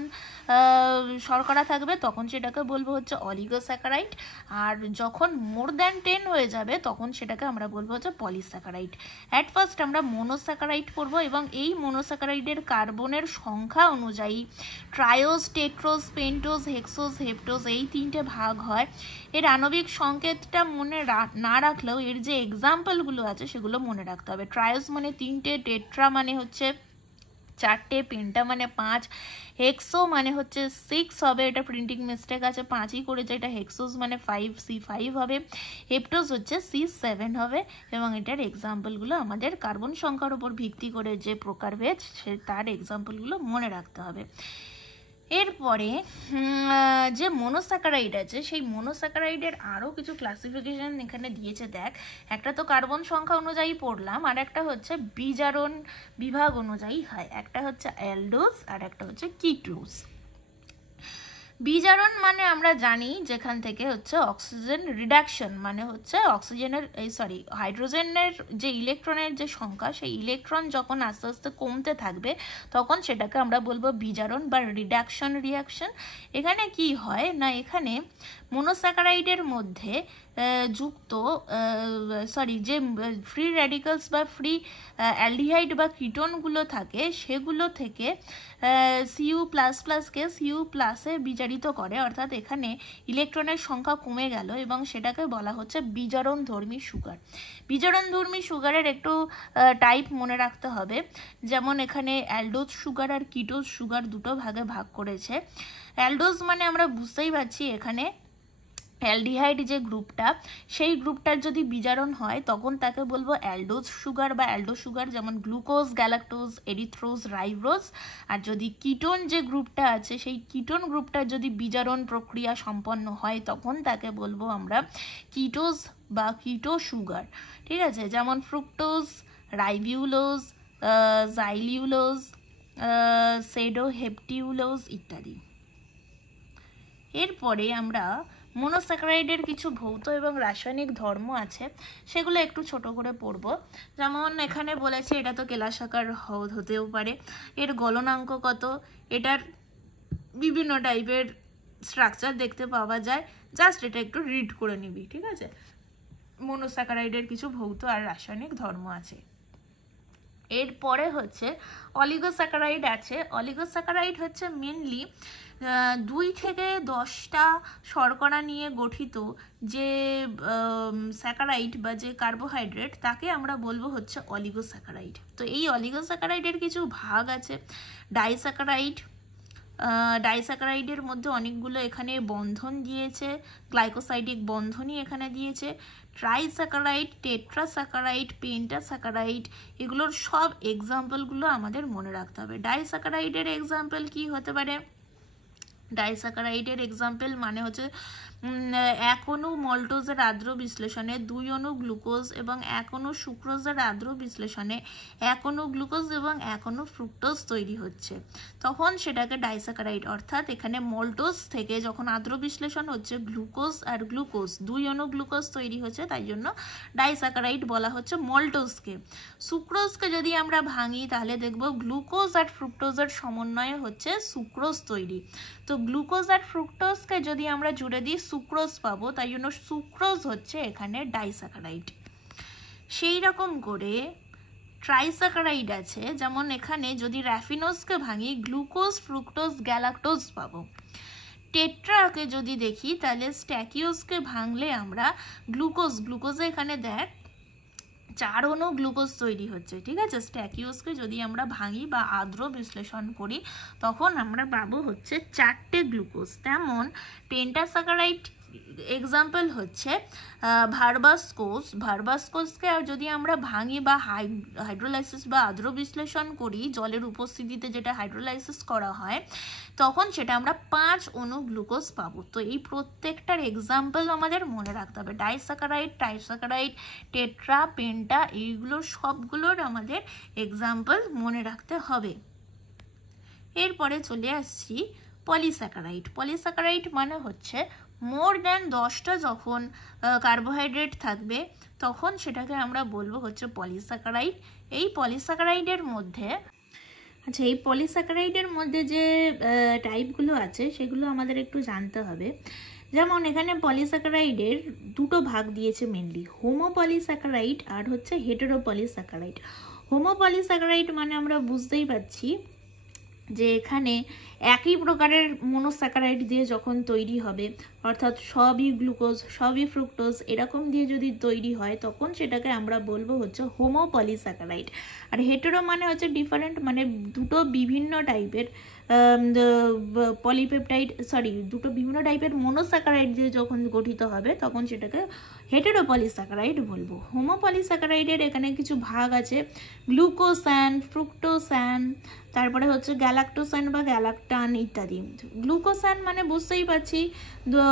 শর্করা থাকবে তখন সেটাকে বলবো হচ্ছে অলিগোস্যাকারাইড, আর যখন মোর দ্যান 10 হয়ে যাবে তখন সেটাকে আমরা বলবো হচ্ছে পলিস্যাকারাইড। অ্যাট ফার্স্ট আমরা মনোস্যাকারাইড পড়বো, এবং এই মনোস্যাকারাইডের কার্বনের সংখ্যা অনুযায়ী ট্রায়োজ, টেট্রোজ, পেন্টোজ, হেক্সোজ, হেপ্টোজ এই 3টে ভাগ হয়। এর আণবিক সংকেতটা মনে না রাখলেও এর যে এক্সাম্পলগুলো আছে সেগুলো মনে রাখতে হবে। ট্রায়োজ মানে 3টে, টেট্রা মানে হচ্ছে 4টে, পেন্টা মানে 5, হেক্সো মানে হচ্ছে 6 হবে, এটা প্রিন্টিং মিস্টেক আছে, 5ই করেছে, এটা হেক্সোজ মানে 5, C5 হবে। হেপ্টোজ হচ্ছে C7 হবে, এবং এটার এক্সাম্পলগুলো আমাদের কার্বন সংখ্যার উপর ভিত্তি করে যে প্রকারভেদ তার এক্সাম্পলগুলো মনে রাখতে হবে। এরপরে যে মনোস্যাকারাইড আছে সেই মনোস্যাকারাইডের আরও কিছু ক্লাসিফিকেশন এখানে দিয়েছে। দেখ, একটা তো কার্বন সংখ্যা অনুযায়ী পড়লাম, আর একটা হচ্ছে বিজারণ বিভাগ অনুযায়ী হয়। একটা হচ্ছে অ্যালডোজ আর একটা হচ্ছে কিটোজ। বিজারণ মানে আমরা জানি যেখান থেকে হচ্ছে অক্সিজেন রিডাকশন, মানে হচ্ছে অক্সিজেনের হাইড্রোজেনের যে ইলেকট্রনের যে সংখ্যা, সেই ইলেকট্রন যখন আস্তে আস্তে কমতে থাকবে তখন সেটাকে আমরা বলবো বিজারণ বা রিডাকশন রিয়াকশন। এখানে কি হয় না, এখানে মনোস্যাকারাইডের মধ্যে যুক্ত যে ফ্রি রেডিক্যালস বা ফ্রি অ্যালডিহাইড বা কিটোনগুলো থাকে সেগুলো থেকে Cu++কে Cu+এ বিজারিত করে, অর্থাৎ এখানে ইলেকট্রনের সংখ্যা কমে গেল এবং সেটাকে বলা হচ্ছে বিজারণধর্মী সুগার। বিজারণধর্মী সুগারের একটু টাইপ মনে রাখতে হবে, যেমন এখানে অ্যালডোজ সুগার আর কিটোজ সুগার দুটো ভাগে ভাগ করেছে। অ্যালডোজ মানে আমরা বুঝতেই পারছি এখানে অ্যালডিহাইড যে গ্রুপটা, সেই গ্রুপটার যদি বিজারণ হয় তখন তাকে বলবো অ্যালডোজ সুগার বা অ্যালডো সুগার, যেমন গ্লুকোজ, গ্যালাক্টোজ, এরিথ্রোজ, রাইবোজ। আর যদি কিটোন যে গ্রুপটা আছে সেই কিটোন গ্রুপটার যদি বিজারণ প্রক্রিয়া সম্পন্ন হয় তখন তাকে বলবো আমরা কিটোজ বা কিটো সুগার। ঠিক আছে, যেমন ফ্রুক্টোজ, রাইবিউলোজ, জাইলিউলোজ, সেডোহেপটিউলোজ ইত্যাদি। এরপরে আমরা মনোস্যাকারাইডের কিছু ভৌত এবং রাসায়নিক ধর্ম আছে, সেগুলো একটু ছোট করে পড়ব। যেমন এখানে বলেছে এটা তো কেলাসাকার হতেও পারে, এর গলনাঙ্ক কত, এটার বিভিন্ন টাইপের স্ট্রাকচার দেখতে পাওয়া যায়, জাস্ট এটা একটু রিড করে নিবি। ঠিক আছে, মনোস্যাকারাইডের কিছু ভৌত আর রাসায়নিক ধর্ম আছে। এরপরে হচ্ছে অলিগোস্যাকারাইড আছে। অলিগোস্যাকারাইড হচ্ছে মেনলি 2 থেকে 10টা শর্করা নিয়ে গঠিত যে স্যাকারাইড বা যে কার্বোহাইড্রেট, তাকে আমরা বলবো হচ্ছে অলিগোস্যাকারাইড। তো এই অলিগোস্যাকারাইডের কিছু ভাগ আছে। ডাইস্যাকারাইড, ডাইস্যাকারাইডের মধ্যে অনেকগুলো এখানে বন্ধন দিয়েছে, গ্লাইকোসাইডিক বন্ধনই এখানে দিয়েছে। ট্রাইস্যাকারাইড, টেট্রাস্যাকারাইড, পেন্টাস্যাকারাইড, এগুলোর সব এক্সাম্পলগুলো আমাদের মনে রাখতে হবে। ডাইস্যাকারাইডের এক্সাম্পল কি হতে পারে? ডাইস্যাকারাইডের এক্সাম্পল মানে হচ্ছে 1 অণু মল্টোজের আর্দ্র বিশ্লেষণে 2 অণু গ্লুকোজ এবং 1 অণু সুক্রোজের আর্দ্র বিশ্লেষণে 1 অণু গ্লুকোজ এবং 1 অণু ফ্রুক্টোজ তৈরি হচ্ছে, তখন সেটাকে ডাইস্যাকারাইড। অর্থাৎ এখানে মল্টোজ থেকে যখন আর্দ্র বিশ্লেষণ হচ্ছে গ্লুকোজ আর গ্লুকোজ 2 অণু গ্লুকোজ তৈরি হচ্ছে, তাই জন্য ডাইস্যাকারাইড বলা হচ্ছে মল্টোজকে। সুক্রোজকে যদি আমরা ভাঙি তাহলে দেখব গ্লুকোজ আর ফ্রুক্টোজের সমন্বয়ে হচ্ছে সুক্রোজ তৈরি। তো গ্লুকোজ আর ফ্রুক্টোজকে যদি আমরা জুড়ে দিই সুক্রোজ পাবো, তাই জন্য সুক্রোজ হচ্ছে এখানে ডাইস্যাকারাইড। সেই রকম করে ট্রাইস্যাকারাইড আছে, যেমন এখানে যদি র্যাফিনোজকে ভাঙি গ্লুকোজ, ফ্রুক্টোজ, গ্যালাক্টোজ পাবো। টেট্রাকে যদি দেখি তাহলে স্ট্যাকিওজকে ভাঙলে আমরা গ্লুকোজে এখানে দেখ 4 অণু গ্লুকোজ তৈরি হচ্ছে। ঠিক আছে, স্ট্যাকিওজকে যদি আমরা ভাঙি বা আর্দ্র বিশ্লেষণ করি তখন আমরা পাবো হচ্ছে 4টে গ্লুকোজ। তেমন পেন্টাস্যাকারাইড এক্সাম্পল হচ্ছে ভার্বাসকোজকে যদি আমরা ভাঙি বা হাইড্রোলাইসিস বা আর্দ্র বিশ্লেষণ করি, জলের উপস্থিতিতে যেটা হাইড্রোলাইসিস করা হয়, তখন সেটা আমরা 5 অণু গ্লুকোজ পাবো। তো এই প্রত্যেকটার এক্সাম্পল আমাদের মনে রাখতে হবে। ডাইস্যাকারাইড, ট্রাইস্যাকারাইড, টেট্রা, পেন্টা, এইগুলোর সবগুলোর আমাদের এক্সাম্পল মনে রাখতে হবে। এরপরে চলে আসছি পলিস্যাকারাইড। পলিস্যাকারাইড মানে হচ্ছে মোর দ্যান 10টা যখন কার্বোহাইড্রেট থাকবে তখন সেটাকে আমরা বলবো হচ্ছে পলিস্যাকারাইড। এই পলিস্যাকারাইডের মধ্যে এই পলিস্যাকারাইডের মধ্যে যে টাইপগুলো আছে সেগুলো আমাদের একটু জানতে হবে। যেমন এখানে পলিস্যাকারাইডের 2টো ভাগ দিয়েছে মেনলি, হোমোপলিস্যাকারাইড আর হচ্ছে হেটেরোপলিস্যাকারাইড। হোমোপলিস্যাকারাইড মানে আমরা বুঝতেই পারছি যে এখানে একই প্রকারের মনোস্যাকারাইড দিয়ে যখন তৈরি হবে, অর্থাৎ সবই গ্লুকোজ, সবই ফ্রুক্টোজ, এরকম দিয়ে যদি তৈরি হয় তখন সেটাকে আমরা বলবো হচ্ছে হোমোপলিস্যাকারাইড। আর হেটেরো মানে হচ্ছে ডিফারেন্ট, মানে দুটো বিভিন্ন টাইপের দুটো বিভিন্ন টাইপের মনোস্যাকারাইড দিয়ে যখন গঠিত হবে তখন সেটাকে হেটেরোপলিস্যাকারাইড বলবো। হোমোপলিস্যাকারাইডের এখানে কিছু ভাগ আছে, গ্লুকোসান, ফ্রুক্টোসান, তারপরে হচ্ছে গ্যালাক্টোসান বা গ্যালাক্টান ইত্যাদি। গ্লুকোসান মানে বুঝতেই পারছি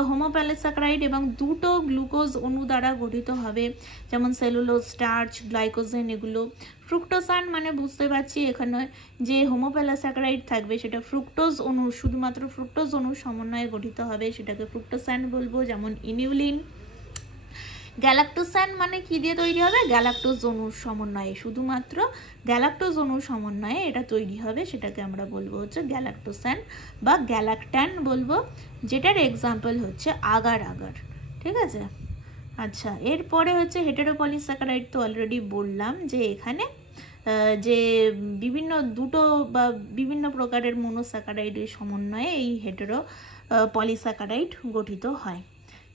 হোমোপলিস্যাকারাইড এবং 2টো গ্লুকোজ অণু দ্বারা গঠিত হবে, যেমন সেলুলোজ, স্টার্চ, গ্লাইকোজেন এগুলো। ফ্রুক্টোসান মানে বুঝতে পারছি এখানে যে হোমোপলিস্যাকারাইড থাকবে সেটা ফ্রুক্টোজ অণু, শুধুমাত্র ফ্রুক্টোজ অণুর সমন্বয়ে গঠিত হবে, সেটাকে ফ্রুক্টোসান বলবো, যেমন ইনিউলিন। গ্যালাক্টোসান মানে কি দিয়ে তৈরি হবে? গ্যালাক্টোজ অণুর সমন্বয়ে, শুধুমাত্র গ্যালাক্টোজ অণুর সমন্বয়ে এটা তৈরি হবে, সেটাকে আমরা বলবো হচ্ছে গ্যালাক্টোসান বা গ্যালাক্টান বলবো, যেটার এক্সাম্পল হচ্ছে আগার আগার। ঠিক আছে, আচ্ছা, এরপরে হচ্ছে হেটেরোপলিস্যাকারাইড। তো অলরেডি বললাম যে এখানে যে দুটো বা বিভিন্ন প্রকারের মনোস্যাকারাইডের সমন্বয়ে এই হেটেরোপলিস্যাকারাইড গঠিত হয়।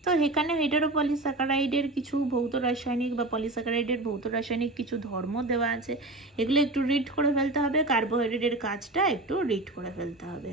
তো এখানে হেটেরোপলিস্যাকারাইডের কিছু ভৌত রাসায়নিক বা পলিস্যাকারাইডের ভৌত রাসায়নিক কিছু ধর্ম দেওয়া আছে, এগুলো একটু রিড করে ফেলতে হবে। কার্বোহাইড্রেটের কাজটা একটু রিড করে ফেলতে হবে।